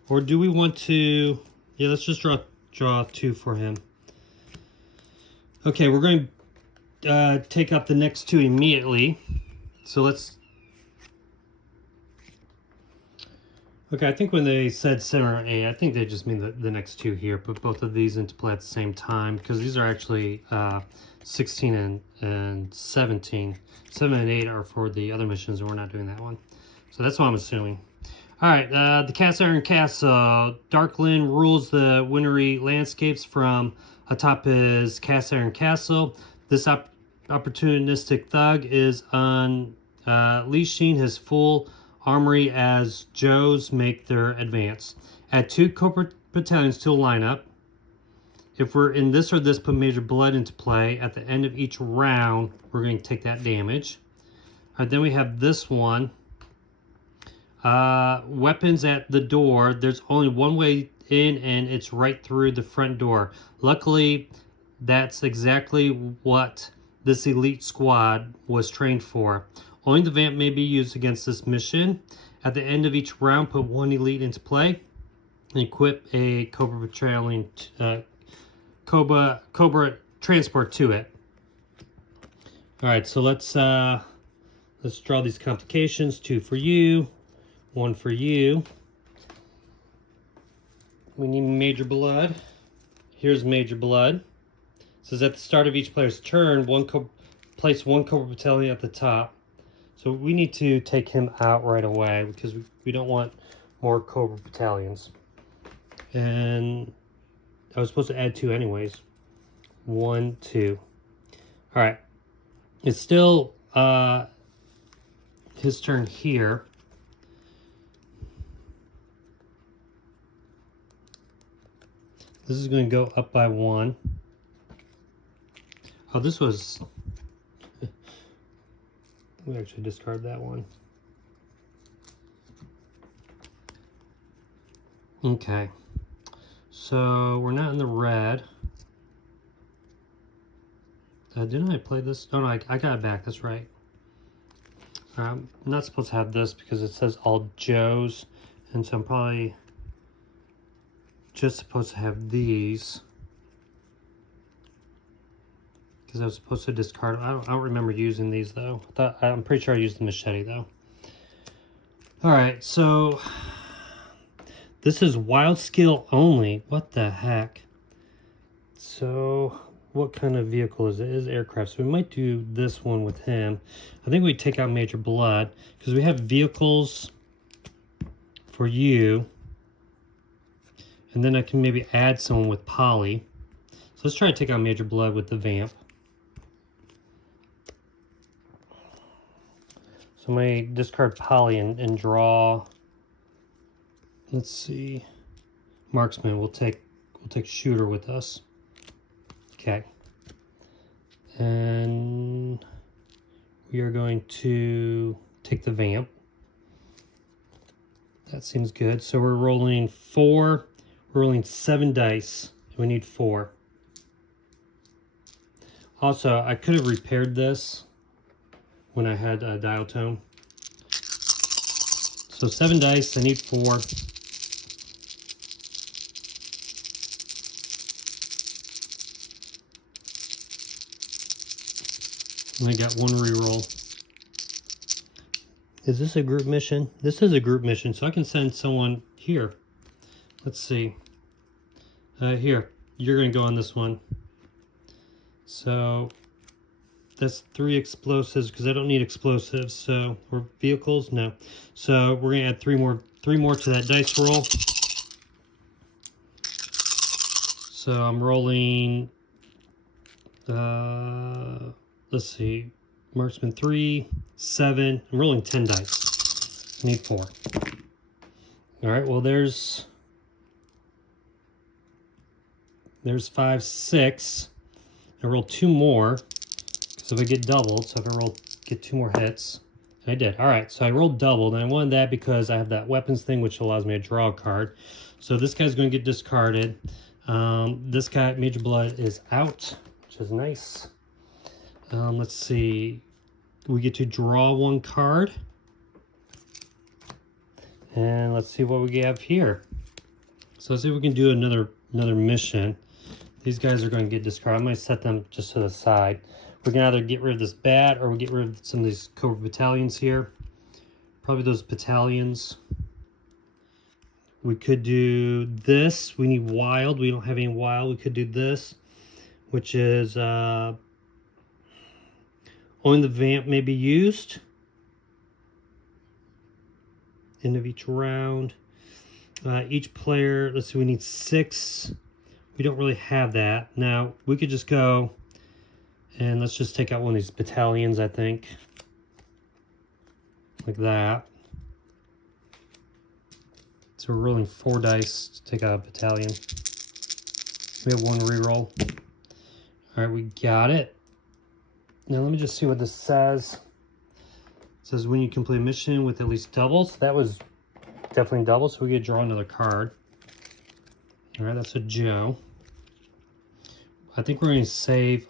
Or do we want to... Yeah, let's just draw 2 for him. Okay, we're going to take up the next 2 immediately. So let's... Okay, I think when they said 7 or 8, I think they just mean the next 2 here. Put both of these into play at the same time, because these are actually 16 and 17. 7 and 8 are for the other missions, and we're not doing that one. So that's what I'm assuming. Alright, the Cast Iron Castle. Darkland rules the wintry landscapes from atop his Cast Iron Castle. This opportunistic thug is unleashing his full armory as Joes make their advance. Add 2 Cobra battalions to a lineup. If we're in this or this, put Major Blood into play. At the end of each round, we're going to take that damage. Alright, then we have this one. Weapons at the door. There's only one way in, and it's right through the front door. Luckily, that's exactly what this elite squad was trained for. Only the vamp may be used against this mission. At the end of each round, put 1 elite into play and equip a Cobra patrolling Cobra transport to it. All right, so let's draw these complications. 2 for you, 1 for you. We need Major Blood. Here's Major Blood. It says at the start of each player's turn, place 1 Cobra battalion at the top. So we need to take him out right away because we don't want more Cobra battalions. And I was supposed to add 2 anyways. 1, 2. All right. It's still his turn here. This is going to go up by 1. Oh, this was... We actually discard that one. Okay. So we're not in the red. Didn't I play this? Oh no, I got it back. That's right. I'm not supposed to have this because it says all Joes. And so I'm probably just supposed to have these. Because I was supposed to discard. I don't remember using these though. I'm pretty sure I used the machete though. Alright, so this is wild skill only. What the heck? So what kind of vehicle is it? It is aircraft. So we might do this one with him. I think we take out Major Blood because we have vehicles for you. And then I can maybe add someone with Polly. So let's try to take out Major Blood with the Vamp. So I may discard Polly and draw. Let's see. Marksman. We'll take Shooter with us. Okay. And we are going to take the Vamp. That seems good. So we're rolling 4. We're rolling 7 dice. We need 4. Also, I could have repaired this when I had dial tone. So 7 dice. I need 4. And I got 1 reroll. Is this a group mission? This is a group mission, so I can send someone here. Let's see. Here, you're going to go on this one. So that's 3 explosives because I don't need explosives. So or vehicles, no. So we're going to add 3 more to that dice roll. So I'm rolling. Let's see. Marksman 3, 7. I'm rolling 10 dice. I need 4. All right. Well, there's 5, 6. I rolled 2 more because if I get doubled, so if I get 2 more hits, and I did. All right. So I rolled doubled, and I wanted that because I have that weapons thing, which allows me to draw a card. So this guy's going to get discarded. This guy, Major Blood, is out, which is nice. Let's see. We get to draw 1 card. And let's see what we have here. So let's see if we can do another mission. These guys are going to get discarded. I'm going to set them just to the side. We can either get rid of this bat or we get rid of some of these Cobra battalions here. Probably those battalions. We could do this. We need wild. We don't have any wild. We could do this, which is only the Vamp may be used. End of each round. Each player, let's see, we need 6. We don't really have that. Now, we could just go and let's just take out one of these battalions, I think. Like that. So we're rolling 4 dice to take out a battalion. We have 1 reroll. All right, we got it. Now let me just see what this says. It says when you complete a mission with at least doubles. That was definitely double, so we get to draw another card. All right, that's a Joe. I think we're going to save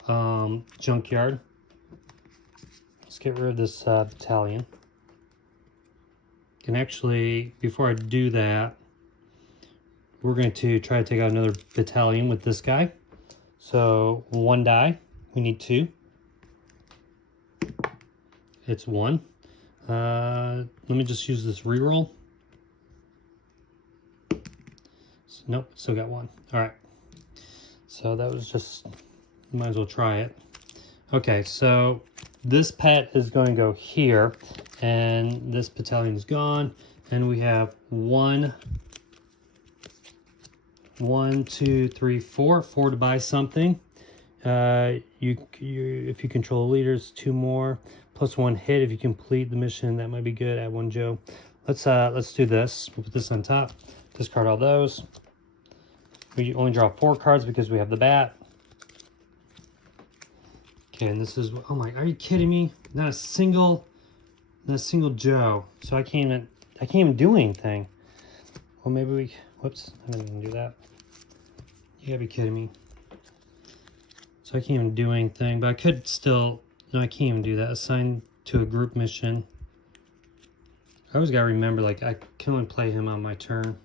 Junkyard. Let's get rid of this battalion. And actually, before I do that, we're going to try to take out another battalion with this guy. So 1 die. We need 2. It's 1. Let me just use this reroll. Nope, still got 1. All right. So that was just, might as well try it. Okay, so this pet is going to go here, and this battalion is gone, and we have 1, 2, 3, 4 to buy something. If you control leaders, 2 more, plus 1 hit if you complete the mission. That might be good. Add 1 Joe. Let's do this. We'll put this on top. Discard all those. We only draw 4 cards because we have the bat. Okay, and this is, oh my, are you kidding me? Not a single Joe. So I can't even do anything. Well, maybe we, whoops, I didn't even do that. You gotta be kidding me. So I can't even do anything, but I could still, no, I can't even do that. Assign to a group mission. I always gotta remember, like, I can only play him on my turn.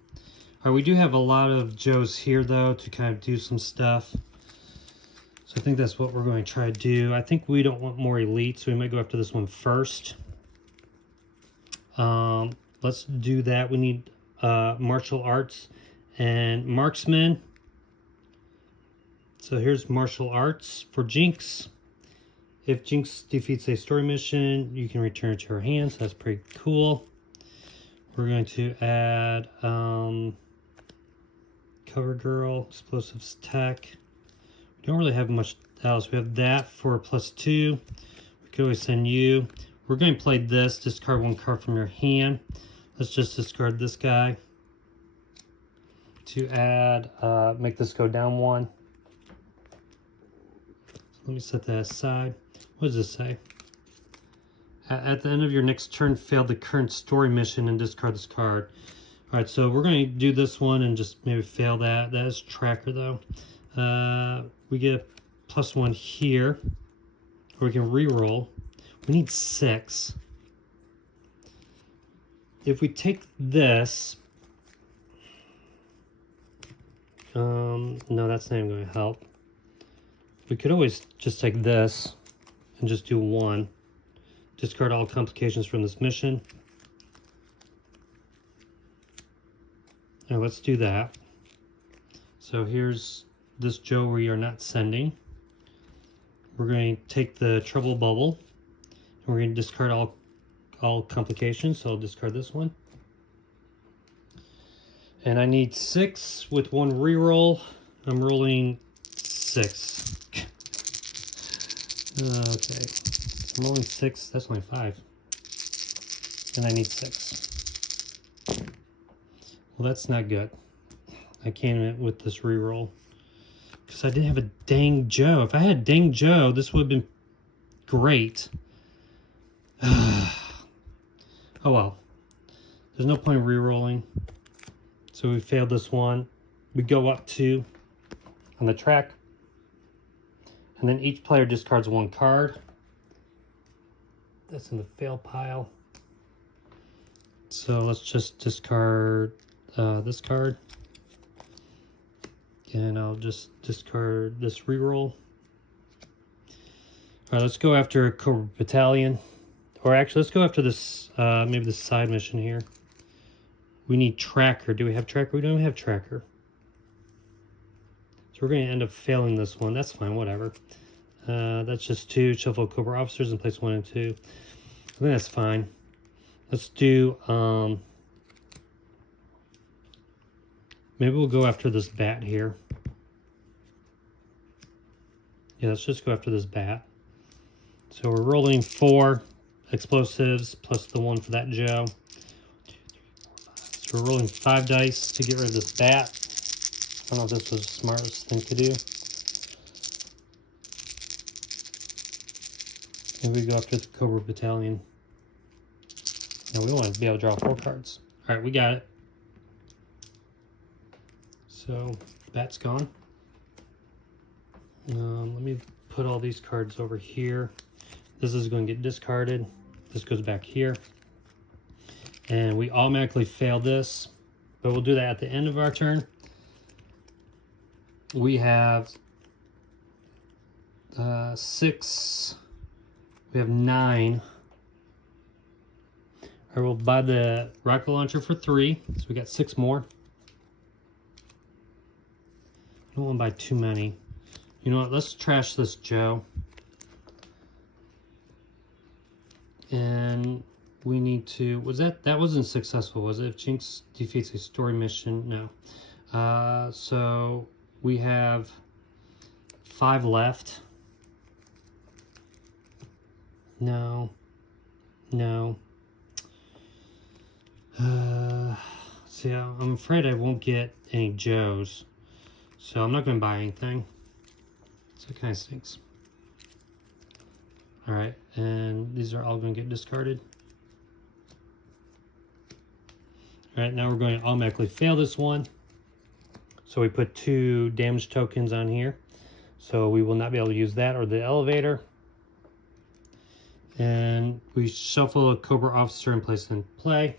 All right, we do have a lot of Joes here, though, to kind of do some stuff. So I think that's what we're going to try to do. I think we don't want more elite, so we might go after this one first. let's do that. We need martial arts and marksman. So here's martial arts for Jinx. If Jinx defeats a story mission, you can return it to her hands. That's pretty cool. We're going to add Cover Girl, Explosives Tech. We don't really have much else. We have that for +2. We can always send you. We're going to play this. Discard 1 card from your hand. Let's just discard this guy to add, make this go down 1. Let me set that aside. What does this say? At the end of your next turn, fail the current story mission and discard this card. All right, so we're going to do this one and just maybe fail that. That is tracker though. We get a +1 here, or we can re-roll. We need 6. If we take this, no, that's not even going to help. We could always just take this and just do 1. Discard all complications from this mission. Now let's do that. So here's this Joe we are not sending. We're going to take the trouble bubble and we're going to discard all complications. So I'll discard this one. And I need 6 with 1 reroll. I'm rolling 6. Okay. I'm rolling 6. That's only 5. And I need 6. Well, that's not good. I can't with this reroll. Because I didn't have a dang Joe. If I had dang Joe, this would have been great. Oh well. There's no point in re-rolling. So we failed this one. We go up 2 on the track. And then each player discards 1 card. That's in the fail pile. So let's just discard this card. And I'll just discard this reroll. All right, let's go after Cobra Battalion. Or actually, let's go after this, maybe this side mission here. We need tracker. Do we have tracker? We don't have tracker. So we're going to end up failing this one. That's fine, whatever. That's just 2. Shuffle Cobra officers and place 1 and 2. I think that's fine. Let's do, maybe we'll go after this bat here. Yeah, let's just go after this bat. So we're rolling 4 explosives plus the 1 for that Joe. 1, 2, 3, 4, 5. So we're rolling 5 dice to get rid of this bat. I don't know if this was the smartest thing to do. Maybe we go after the Cobra Battalion. No, we want to be able to draw 4 cards. All right, we got it. So, bat's gone. Let me put all these cards over here. This is going to get discarded. This goes back here. And we automatically fail this, but we'll do that at the end of our turn. We have 6. We have 9. I will buy the rocket launcher for 3, so we got 6 more. I don't want to buy too many. You know what? Let's trash this Joe. And we need to. That wasn't successful, was it? If Jinx defeats a story mission, no. So we have 5 left. No. See, I'm afraid I won't get any Joes, so I'm not going to buy anything. So it kind of stinks. All right, and these are all going to get discarded. All right, now we're going to automatically fail this one. So we put 2 damage tokens on here. So we will not be able to use that or the elevator. And we shuffle a Cobra officer and place it in play.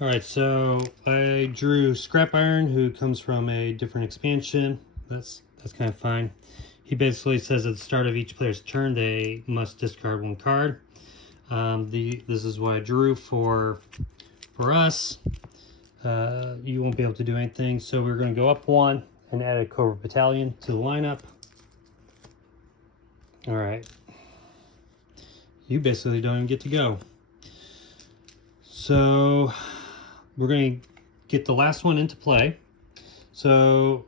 All right, so I drew Scrap Iron, who comes from a different expansion. That's kind of fine. He basically says at the start of each player's turn, they must discard 1 card. This is what I drew for us. You won't be able to do anything, so we're going to go up 1 and add a Cobra Battalion to the lineup. All right. You basically don't even get to go. So we're going to get the last one into play. So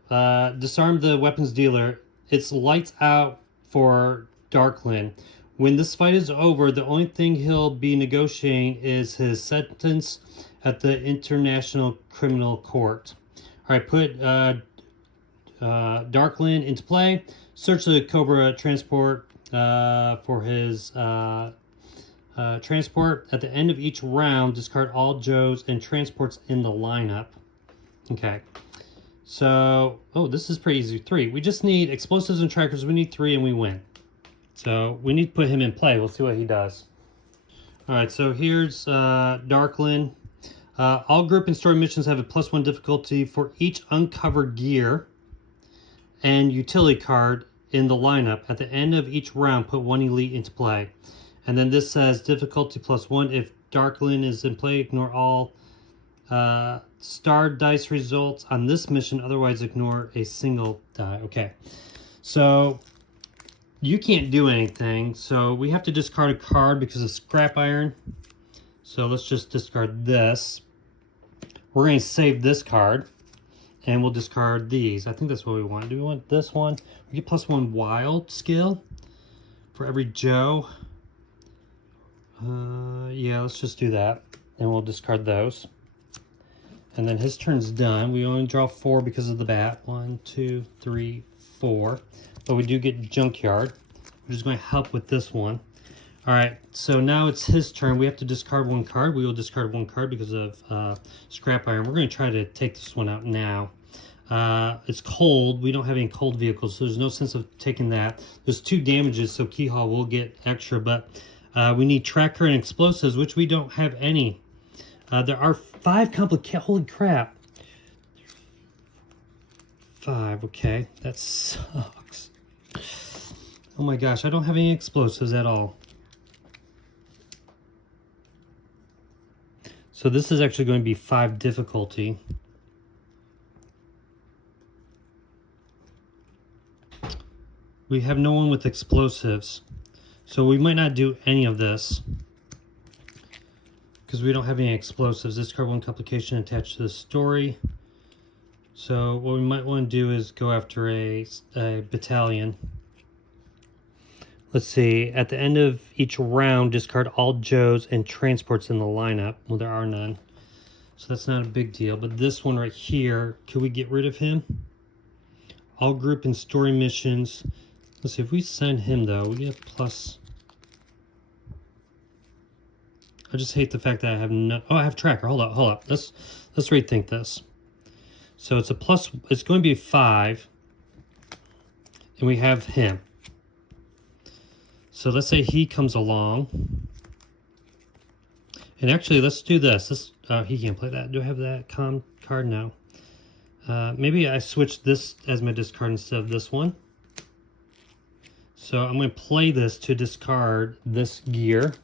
disarm the weapons dealer. It's lights out for Darklyn. When this fight is over, the only thing he'll be negotiating is his sentence at the International Criminal Court. All right, put Darklyn into play. Search the Cobra transport for his transport. At the end of each round, discard all Joes and transports in the lineup. Okay. So, this is pretty easy. 3. We just need explosives and trackers. We need 3 and we win. So we need to put him in play. We'll see what he does. All right, so here's Darklyn. All group and story missions have a +1 difficulty for each uncovered gear and utility card in the lineup. At the end of each round, put 1 elite into play. And then this says difficulty +1. If Darklyn is in play, ignore all star dice results on this mission. Otherwise, ignore a single die. Okay, so you can't do anything. So we have to discard a card because of scrap iron. So let's just discard this. We're going to save this card. And we'll discard these. I think that's what we want. Do we want this one? We get +1 wild skill for every Joe. Yeah, let's just do that. And we'll discard those. And then his turn's done. We only draw 4 because of the bat. 1, 2, 3, 4. But we do get Junkyard, which is going to help with this one. All right, so now it's his turn. We have to discard 1 card. We will discard 1 card because of scrap iron. We're going to try to take this one out now. It's cold. We don't have any cold vehicles, so there's no sense of taking that. There's 2 damages, so Keyhaul will get extra, but we need tracker and explosives, which we don't have any. There are 5 complicated. Holy crap. 5, okay. That sucks. Oh my gosh, I don't have any explosives at all. So this is actually going to be 5 difficulty. We have no one with explosives. So we might not do any of this because we don't have any explosives. Discard 1 complication attached to the story. So what we might want to do is go after a battalion. Let's see. At the end of each round, discard all Joes and transports in the lineup. Well, there are none. So that's not a big deal. But this one right here, can we get rid of him? All group and story missions. Let's see. If we send him, though, we get +. I just hate the fact that I have no... Oh, I have tracker. Hold up. Let's rethink this. So it's a +. It's going to be 5. And we have him. So let's say he comes along. And actually, let's do this. He can't play that. Do I have that card? No. Maybe I switch this as my discard instead of this one. So I'm going to play this to discard this gear.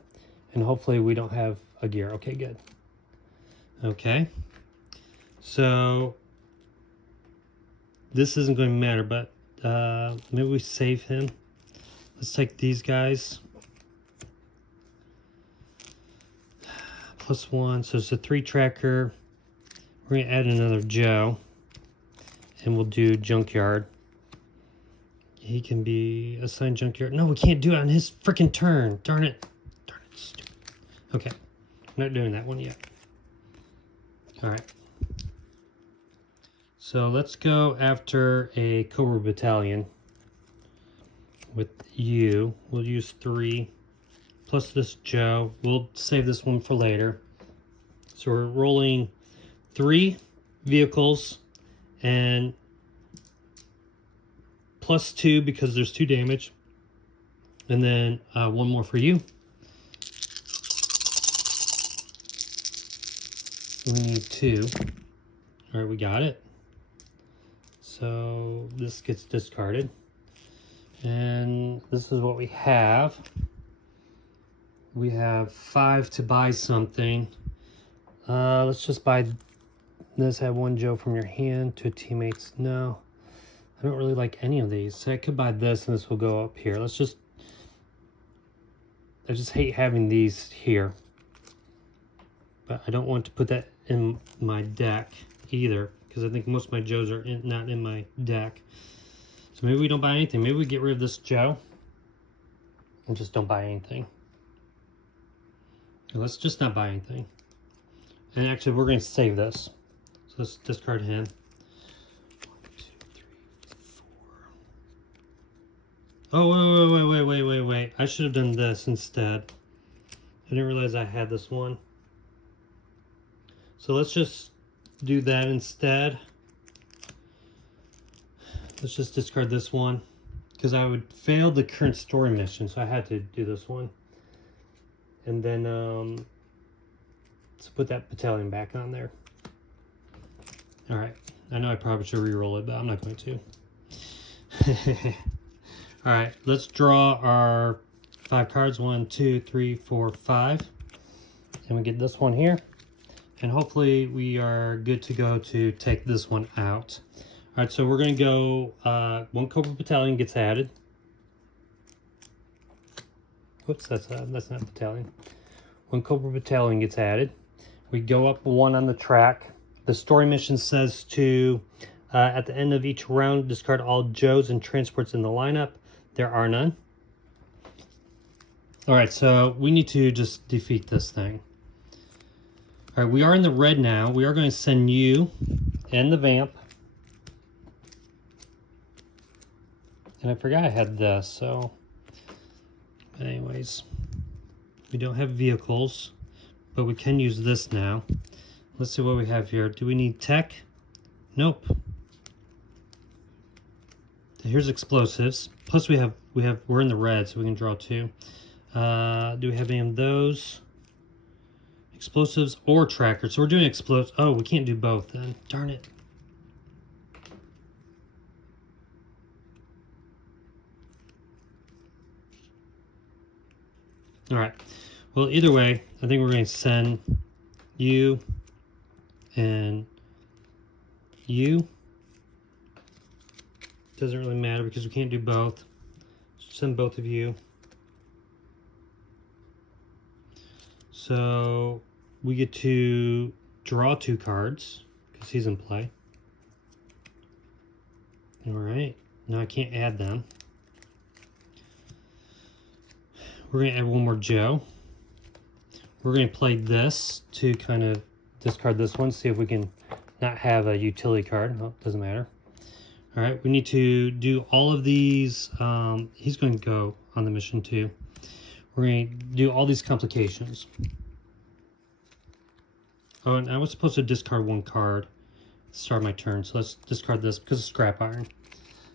And hopefully we don't have a gear. Okay, good. Okay. So this isn't going to matter, but maybe we save him. Let's take these guys. +1, so it's a 3 tracker. We're going to add another Joe. And we'll do Junkyard. He can be assigned Junkyard. No, we can't do it on his freaking turn. Darn it. Stupid. Okay. I'm not doing that one yet. Alright. So let's go after a Cobra Battalion. With you. We'll use 3 plus this Joe. We'll save this one for later. So we're rolling 3 vehicles and +2 because there's 2 damage. And then 1 more for you. We need 2. All right, we got it. So this gets discarded. And this is what we have. We have 5 to buy something. Let's just buy this. Have 1 Joe from your hand. 2 teammates. No, I don't really like any of these. So I could buy this, and this will go up here. Let's just. I just hate having these here, but I don't want to put that in my deck either, because I think most of my Joes are not in my deck. So maybe we don't buy anything. Maybe we get rid of this Joe and just don't buy anything. Let's just not buy anything. And actually, we're going to save this. So let's discard him. 1, 2, 3, 4. Oh, wait. I should have done this instead. I didn't realize I had this one. So let's just do that instead. Let's just discard this one, because I would fail the current story mission, so I had to do this one. And then let's put that battalion back on there. All right, I know I probably should re-roll it, but I'm not going to. All right, let's draw our 5 cards. 1, 2, 3, 4, 5. And we get this one here. And hopefully we are good to go to take this one out. All right, so we're going to go, 1 Cobra Battalion gets added. Whoops, that's not battalion. 1 Cobra Battalion gets added. We go up 1 on the track. The story mission says to, at the end of each round, discard all Joes and transports in the lineup. There are none. All right, so we need to just defeat this thing. All right, we are in the red now. We are going to send you and the Vamp. And I forgot I had this, so... But anyways, we don't have vehicles, but we can use this now. Let's see what we have here. Do we need tech? Nope. Here's explosives. Plus we're in the red, so we can draw 2. Do we have any of those? Explosives or trackers. So we're doing explosives. Oh, we can't do both then. Darn it. All right. Well, either way, I think we're going to send you and you. Doesn't really matter because we can't do both. Send both of you. So we get to draw 2 cards because he's in play. All right. Now I can't add them. We're going to add 1 more Joe. We're going to play this to kind of discard this one, see if we can not have a utility card. Oh, doesn't matter. All right, we need to do all of these. He's going to go on the mission too. We're going to do all these complications. Oh, and I was supposed to discard 1 card to start my turn, so let's discard this because of scrap iron.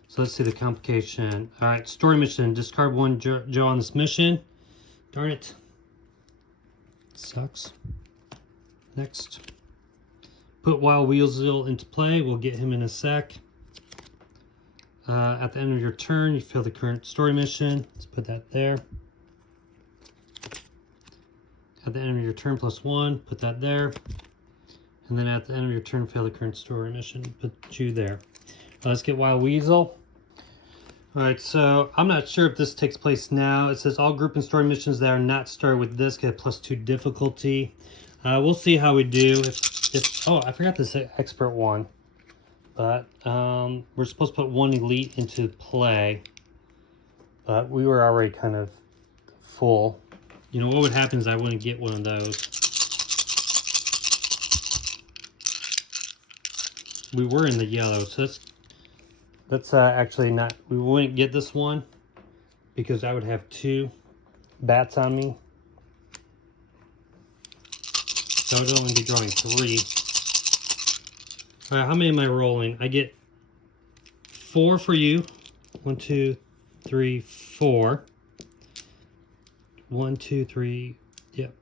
So let's see the complication. All right, story mission. Discard 1 Joe on this mission. Darn it. Sucks. Next. Put Wild Weasel into play. We'll get him in a sec. At the end of your turn, you fail the current story mission. Let's put that there. At the end of your turn, +1. Put that there. And then at the end of your turn, fail the current story mission. Put you there. Let's get Wild Weasel. Alright, so I'm not sure if this takes place now. It says all group and story missions that are not started with this get +2 difficulty. We'll see how we do. Oh, I forgot this expert one. But we're supposed to put 1 elite into play. But we were already kind of full. You know, what would happen is I wouldn't get one of those. We were in the yellow, so that's actually not, we wouldn't get this one because I would have 2 bats on me. So I would only be drawing 3. All right, how many am I rolling? I get 4 for you. 1, 2, 3, 4. 1, 2, 3. Yep.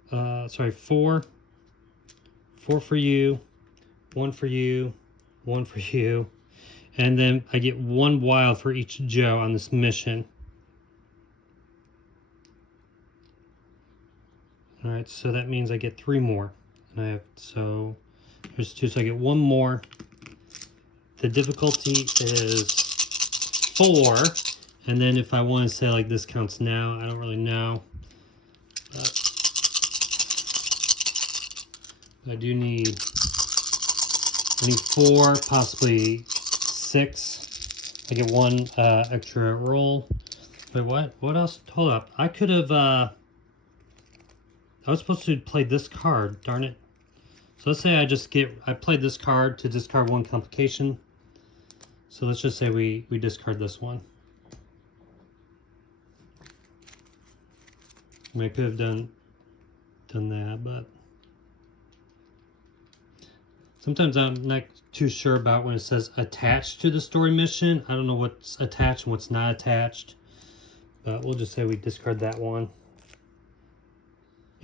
Sorry, 4. 4 for you. 1 for you. 1 for you. And then I get 1 wild for each Joe on this mission. All right, so that means I get 3 more. And I have, so there's 2, so I get 1 more. The difficulty is 4. And then if I want to say like this counts now, I don't really know. I do need 4, possibly 6. I get 1 extra roll. Wait, what? What else? Hold up. I could have, I was supposed to play this card, darn it. So let's say I played this card to discard 1 complication. So let's just say we discard this one. I mean, I could have done that, but sometimes I'm not too sure about when it says attached to the story mission. I don't know what's attached and what's not attached, but we'll just say we discard that one.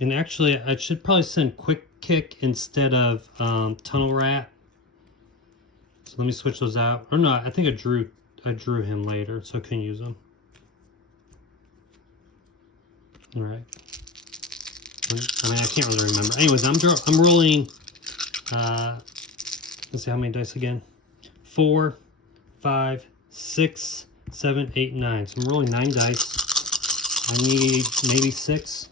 And actually, I should probably send Quick Kick instead of Tunnel Rat. So let me switch those out. Or no, I think I drew him later, so I couldn't use him. All right. I mean, I can't really remember. Anyways, I'm rolling. Let's see how many dice again. 4, 5, 6, 7, 8, 9. So I'm rolling 9 dice. I need maybe 6.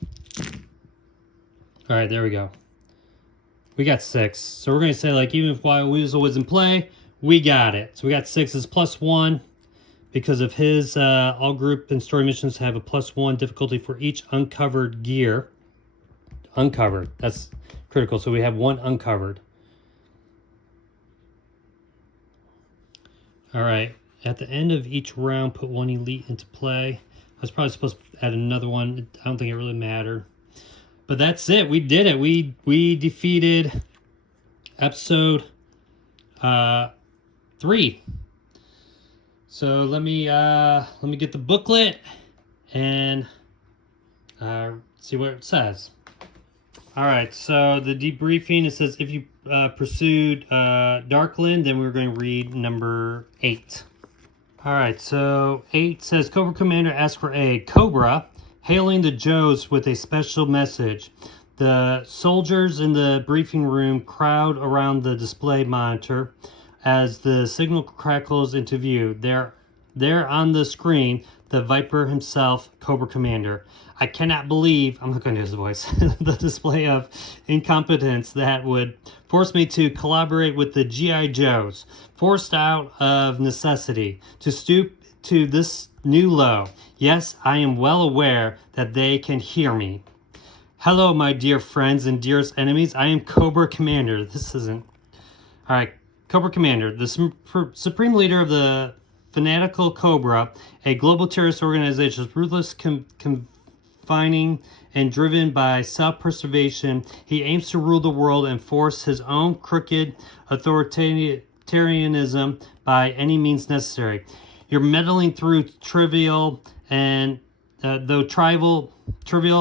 All right, there we go. We got 6. So we're going to say, like, even if Wild Weasel was in play, we got it. So we got 6 is +1 because of his all group and story missions have a +1 difficulty for each uncovered gear. Uncovered. That's critical. So we have 1 uncovered. All right. At the end of each round, put 1 elite into play. I was probably supposed to add another one. I don't think it really mattered. But that's it. We did it. We defeated episode 3. So let me get the booklet and see what it says. All right. So the debriefing, it says if you pursued Darkland, then we're going to read number 8. All right. So 8 says Cobra Commander asks for aid. Cobra, hailing the Joes with a special message. The soldiers in the briefing room crowd around the display monitor as the signal crackles into view. There on the screen, the Viper himself, Cobra Commander. I cannot believe, I'm not going to do his voice, the display of incompetence that would force me to collaborate with the G.I. Joes, forced out of necessity, to stoop to this new low. Yes, I am well aware that they can hear me. Hello, my dear friends and dearest enemies. I am Cobra Commander. This isn't... All right, Cobra Commander, the supreme leader of the fanatical Cobra, a global terrorist organization, ruthless, confining, and driven by self-preservation. He aims to rule the world and force his own crooked authoritarianism by any means necessary. You're meddling through trivial and trivial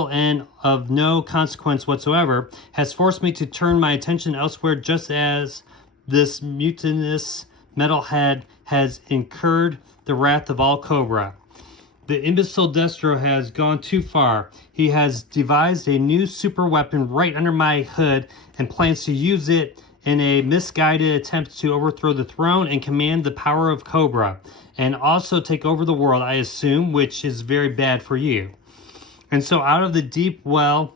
and of no consequence whatsoever, has forced me to turn my attention elsewhere, just as this mutinous metalhead has incurred the wrath of all Cobra. The imbecile Destro has gone too far. He has devised a new super weapon right under my hood and plans to use it in a misguided attempt to overthrow the throne and command the power of Cobra, and also take over the world, I assume, which is very bad for you. And so out of the deep well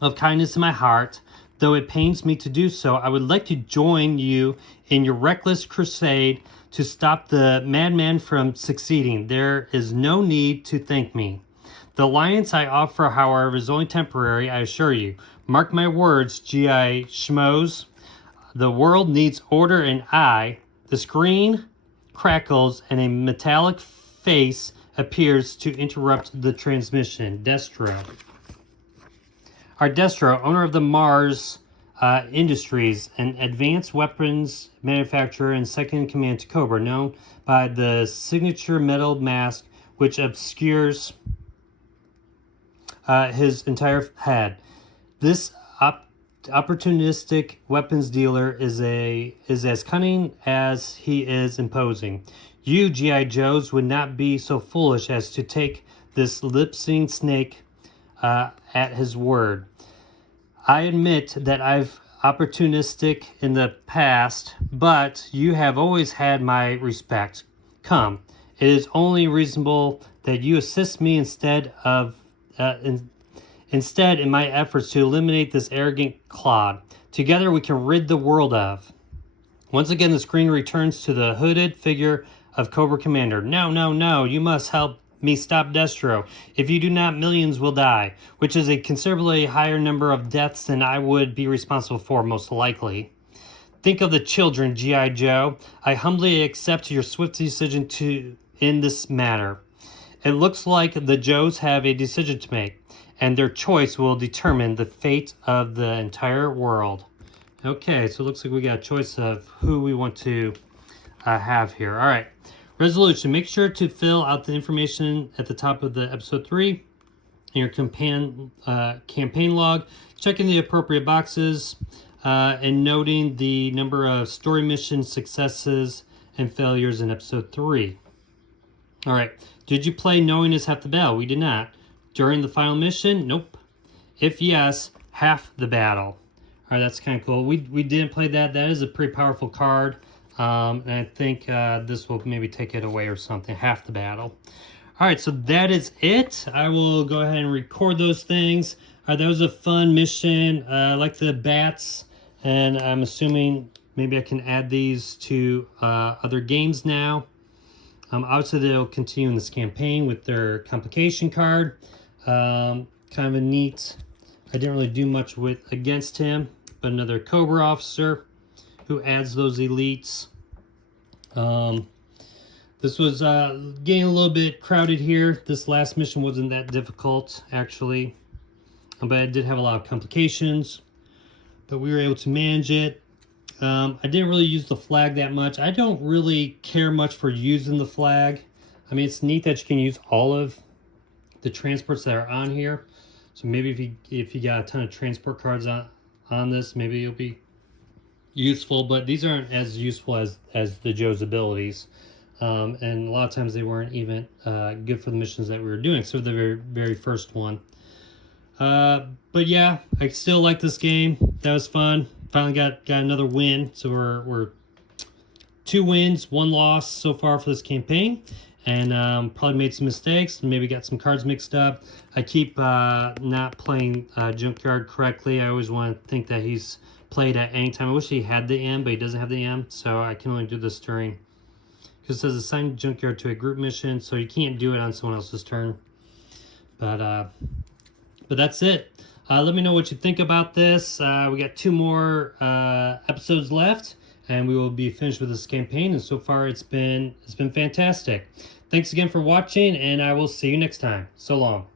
of kindness in my heart, though it pains me to do so, I would like to join you in your reckless crusade to stop the madman from succeeding. There is no need to thank me. The alliance I offer, however, is only temporary, I assure you. Mark my words, G.I. Schmoes. The world needs order, and the screen crackles and a metallic face appears to interrupt the transmission. Destro. Our Destro, owner of the Mars Industries, an advanced weapons manufacturer and second in command to Cobra, known by the signature metal mask which obscures his entire head. This opportunistic weapons dealer is as cunning as he is imposing. You, G.I. Joes, would not be so foolish as to take this lip-syncing snake at his word. I admit that I've opportunistic in the past, but you have always had my respect. Come, it is only reasonable that you assist me instead in my efforts to eliminate this arrogant clod. Together we can rid the world of. Once again, the screen returns to the hooded figure of Cobra Commander. No, no, no, you must help me stop Destro. If you do not, millions will die, which is a considerably higher number of deaths than I would be responsible for, most likely. Think of the children, G.I. Joe. I humbly accept your swift decision in this matter. It looks like the Joes have a decision to make, and their choice will determine the fate of the entire world. Okay, so it looks like we got a choice of who we want to have here. All right, resolution. Make sure to fill out the information at the top of the episode 3 in your campaign log, checking the appropriate boxes, and noting the number of story mission successes and failures in episode 3. All right, did you play Knowing is Half the Battle? We did not. During the final mission? Nope. If yes, half the battle. All right, that's kind of cool. We didn't play that. That is a pretty powerful card. And I think this will maybe take it away or something. Half the battle. All right, so that is it. I will go ahead and record those things. All right, that was a fun mission. I like the bats. And I'm assuming maybe I can add these to other games now. Obviously, they'll continue in this campaign with their complication card. Kind of a neat. I didn't really do much against him, but another Cobra officer who adds those elites. This was getting a little bit crowded here. This last mission wasn't that difficult, actually, but it did have a lot of complications, but we were able to manage it. I didn't really use the flag that much. I don't really care much for using the flag. I mean, it's neat that you can use all of the transports that are on here. So maybe if you got a ton of transport cards on this, maybe it'll be useful. But these aren't as useful as the Joe's abilities, and a lot of times they weren't even good for the missions that we were doing. So the very very first one. But yeah, I still like this game. That was fun. Finally got another win. So we're 2 wins, 1 loss so far for this campaign. And probably made some mistakes, maybe got some cards mixed up. I keep not playing Junkyard correctly. I always want to think that he's played at any time. I wish he had the M, but he doesn't have the M, so I can only do this during. Because it says assign Junkyard to a group mission, so you can't do it on someone else's turn. But that's it. Let me know what you think about this. We got 2 more episodes left, and we will be finished with this campaign. And so far, it's been fantastic. Thanks again for watching, and I will see you next time. So long.